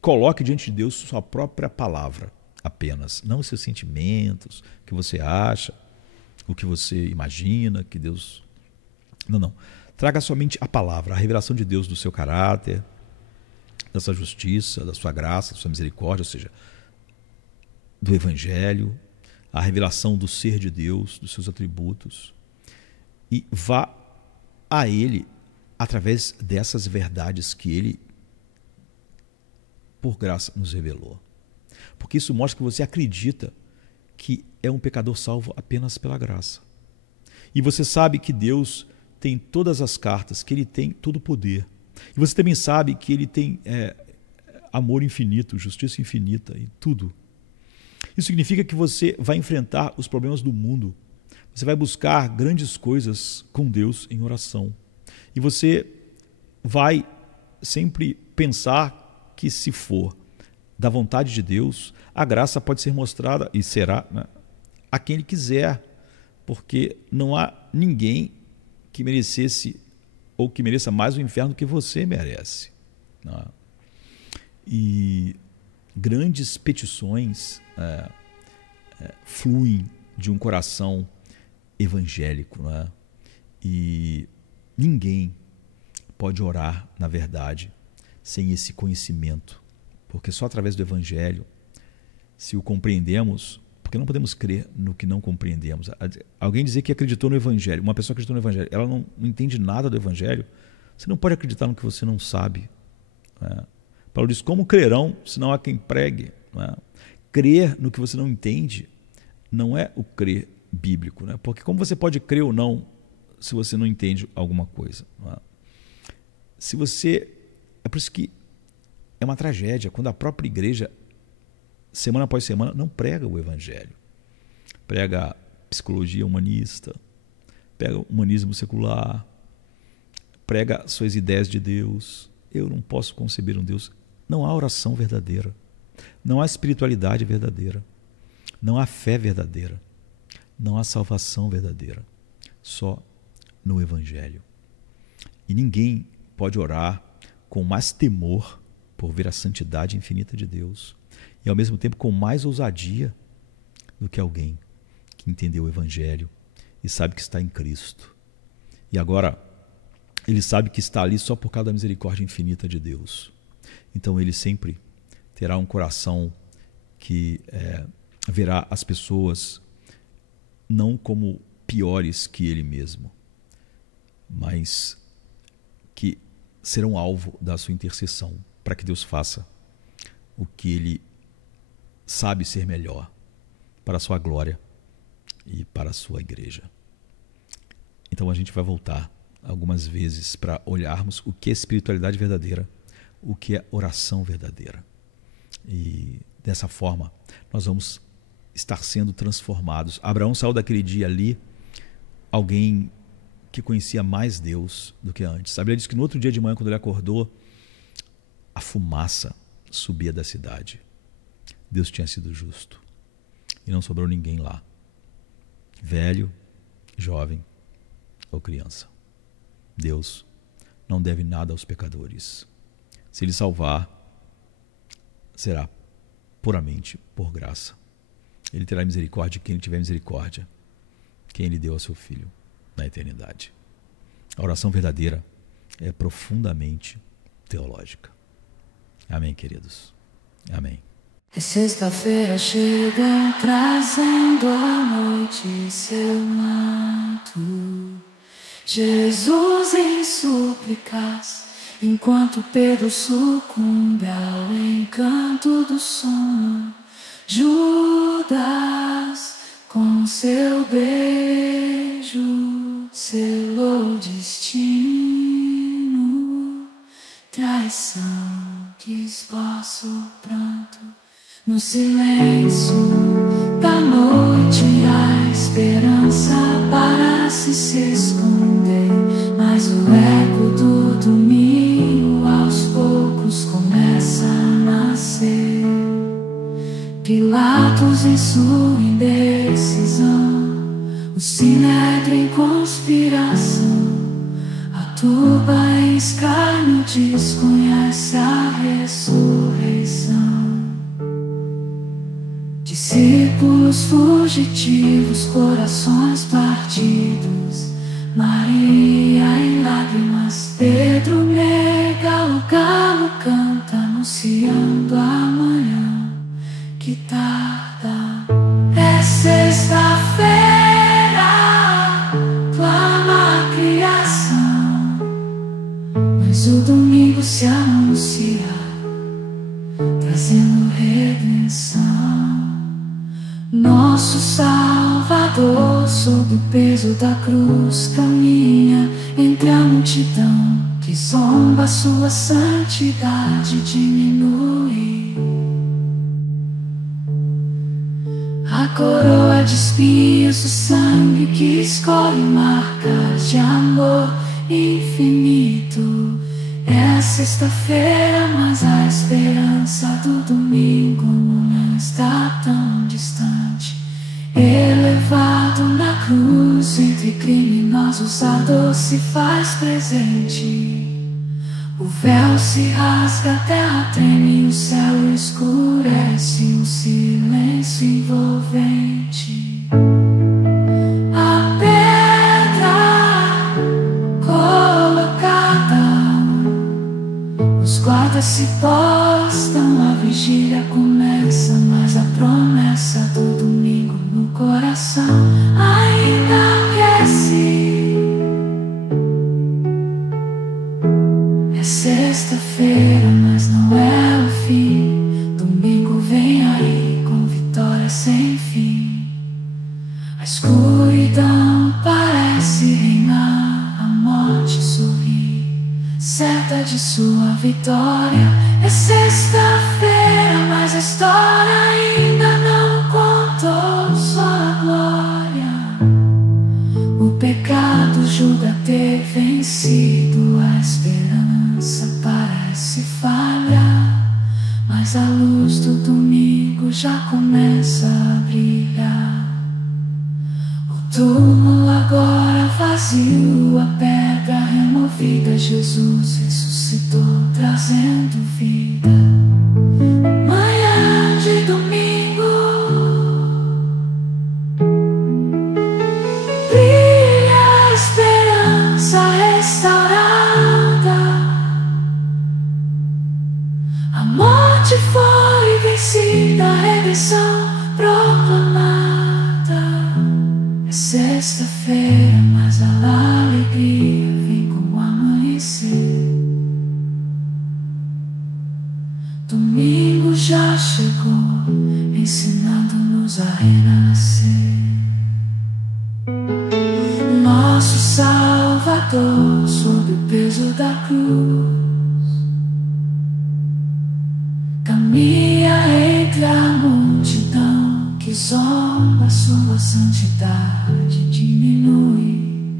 Coloque diante de Deus sua própria palavra apenas, não os seus sentimentos, o que você acha, o que você imagina que Deus... Não. Traga somente a palavra, a revelação de Deus do seu caráter, da sua justiça, da sua graça, da sua misericórdia, ou seja, do Evangelho, a revelação do ser de Deus, dos seus atributos, e vá a Ele através dessas verdades que Ele, por graça, nos revelou. Porque isso mostra que você acredita que é um pecador salvo apenas pela graça. E você sabe que Deus tem todas as cartas, que Ele tem todo o poder. E você também sabe que Ele tem amor infinito, justiça infinita e tudo. Isso significa que você vai enfrentar os problemas do mundo. Você vai buscar grandes coisas com Deus em oração. E você vai sempre pensar que, se for da vontade de Deus, a graça pode ser mostrada, e será, a quem Ele quiser, porque não há ninguém que merecesse ou que mereça mais o inferno do que você merece. E grandes petições fluem de um coração evangélico, e ninguém pode orar, na verdade, sem esse conhecimento, porque só através do Evangelho, se o compreendemos, porque não podemos crer no que não compreendemos. Alguém dizer que acreditou no Evangelho, uma pessoa que acreditou no Evangelho, ela não entende nada do Evangelho, você não pode acreditar no que você não sabe. Paulo diz: como crerão se não há quem pregue? Crer no que você não entende não é o crer bíblico, porque como você pode crer ou não se você não entende alguma coisa? É por isso que é uma tragédia quando a própria igreja, semana após semana, não prega o Evangelho. Prega psicologia humanista, prega humanismo secular, prega suas ideias de Deus. Eu não posso conceber um Deus. Não há oração verdadeira, não há espiritualidade verdadeira. Não há fé verdadeira, não há salvação verdadeira, só no Evangelho. E ninguém pode orar com mais temor por ver a santidade infinita de Deus e ao mesmo tempo com mais ousadia do que alguém que entendeu o Evangelho e sabe que está em Cristo. E agora ele sabe que está ali só por causa da misericórdia infinita de Deus. Então ele sempre terá um coração que verá as pessoas não como piores que ele mesmo, mas que serão alvo da sua intercessão para que Deus faça o que ele sabe ser melhor para a sua glória e para a sua igreja. Então a gente vai voltar algumas vezes para olharmos o que é espiritualidade verdadeira, o que é oração verdadeira. E dessa forma nós vamos estar sendo transformados. Abraão saiu daquele dia ali alguém que conhecia mais Deus do que antes. A Bíblia diz que no outro dia de manhã, quando ele acordou, a fumaça subia da cidade. Deus tinha sido justo e não sobrou ninguém lá, velho, jovem ou criança. Deus não deve nada aos pecadores. Se ele salvar, será puramente por graça. Ele terá misericórdia de quem ele tiver misericórdia, quem ele deu ao seu Filho na eternidade. A oração verdadeira é profundamente teológica. Amém, queridos? Amém. É sexta-feira chega trazendo a noite seu manto. Jesus em súplicas, enquanto Pedro sucumbe ao encanto do sono. Judas, com seu beijo, selou o destino. Traição que esboça o pranto no silêncio da noite. A esperança parece se esconder, mas o eco do domingo aos poucos começa a nascer. Pilatos em sua indecisão, o sinédrio em conspiração, a turba em escárnio desconhece a ressurreição. Discípulos fugitivos, corações partidos, Maria em lágrimas, Pedro nega, o galo canta anunciando a manhã que tarda. É sexta-feira, clama a criação, mas o domingo se anuncia, trazendo redenção. Nosso Salvador, sob o peso da cruz, caminha entre a multidão que zomba, sua santidade diminui. A coroa de espinhos, o sangue que escolhe marcas de amor infinito. É sexta-feira, mas a esperança do domingo não está tão distante. Elevado na cruz, entre criminosos a dor se faz presente. O véu se rasga, a terra treme, o céu escurece, um silêncio envolvente. A pedra colocada, os guardas se postam, a vigília começa, mas a promessa do domingo no coração ainda aquece. É sexta-feira, mas não é o fim. Domingo vem aí com vitória sem fim. A escuridão parece reinar, a morte sorri, certa de sua vitória. É sexta-feira, mas a história ainda não contou sua glória. O pecado julga ter vencido, a esperança parece falhar, mas a luz do domingo já começa a brilhar. túmulo agora vazio, a pedra removida, Jesus ressuscitou, trazendo vida. Manhã de domingo, brilha a esperança restaurada. A morte foi vencida, a redenção proclamada. É sexta-feira, mas a alegria vem com o amanhecer. Domingo já chegou, ensinando-nos a renascer. Nosso Salvador, sob o peso da cruz, caminha entre a multidão que zomba, sua santidade diminui.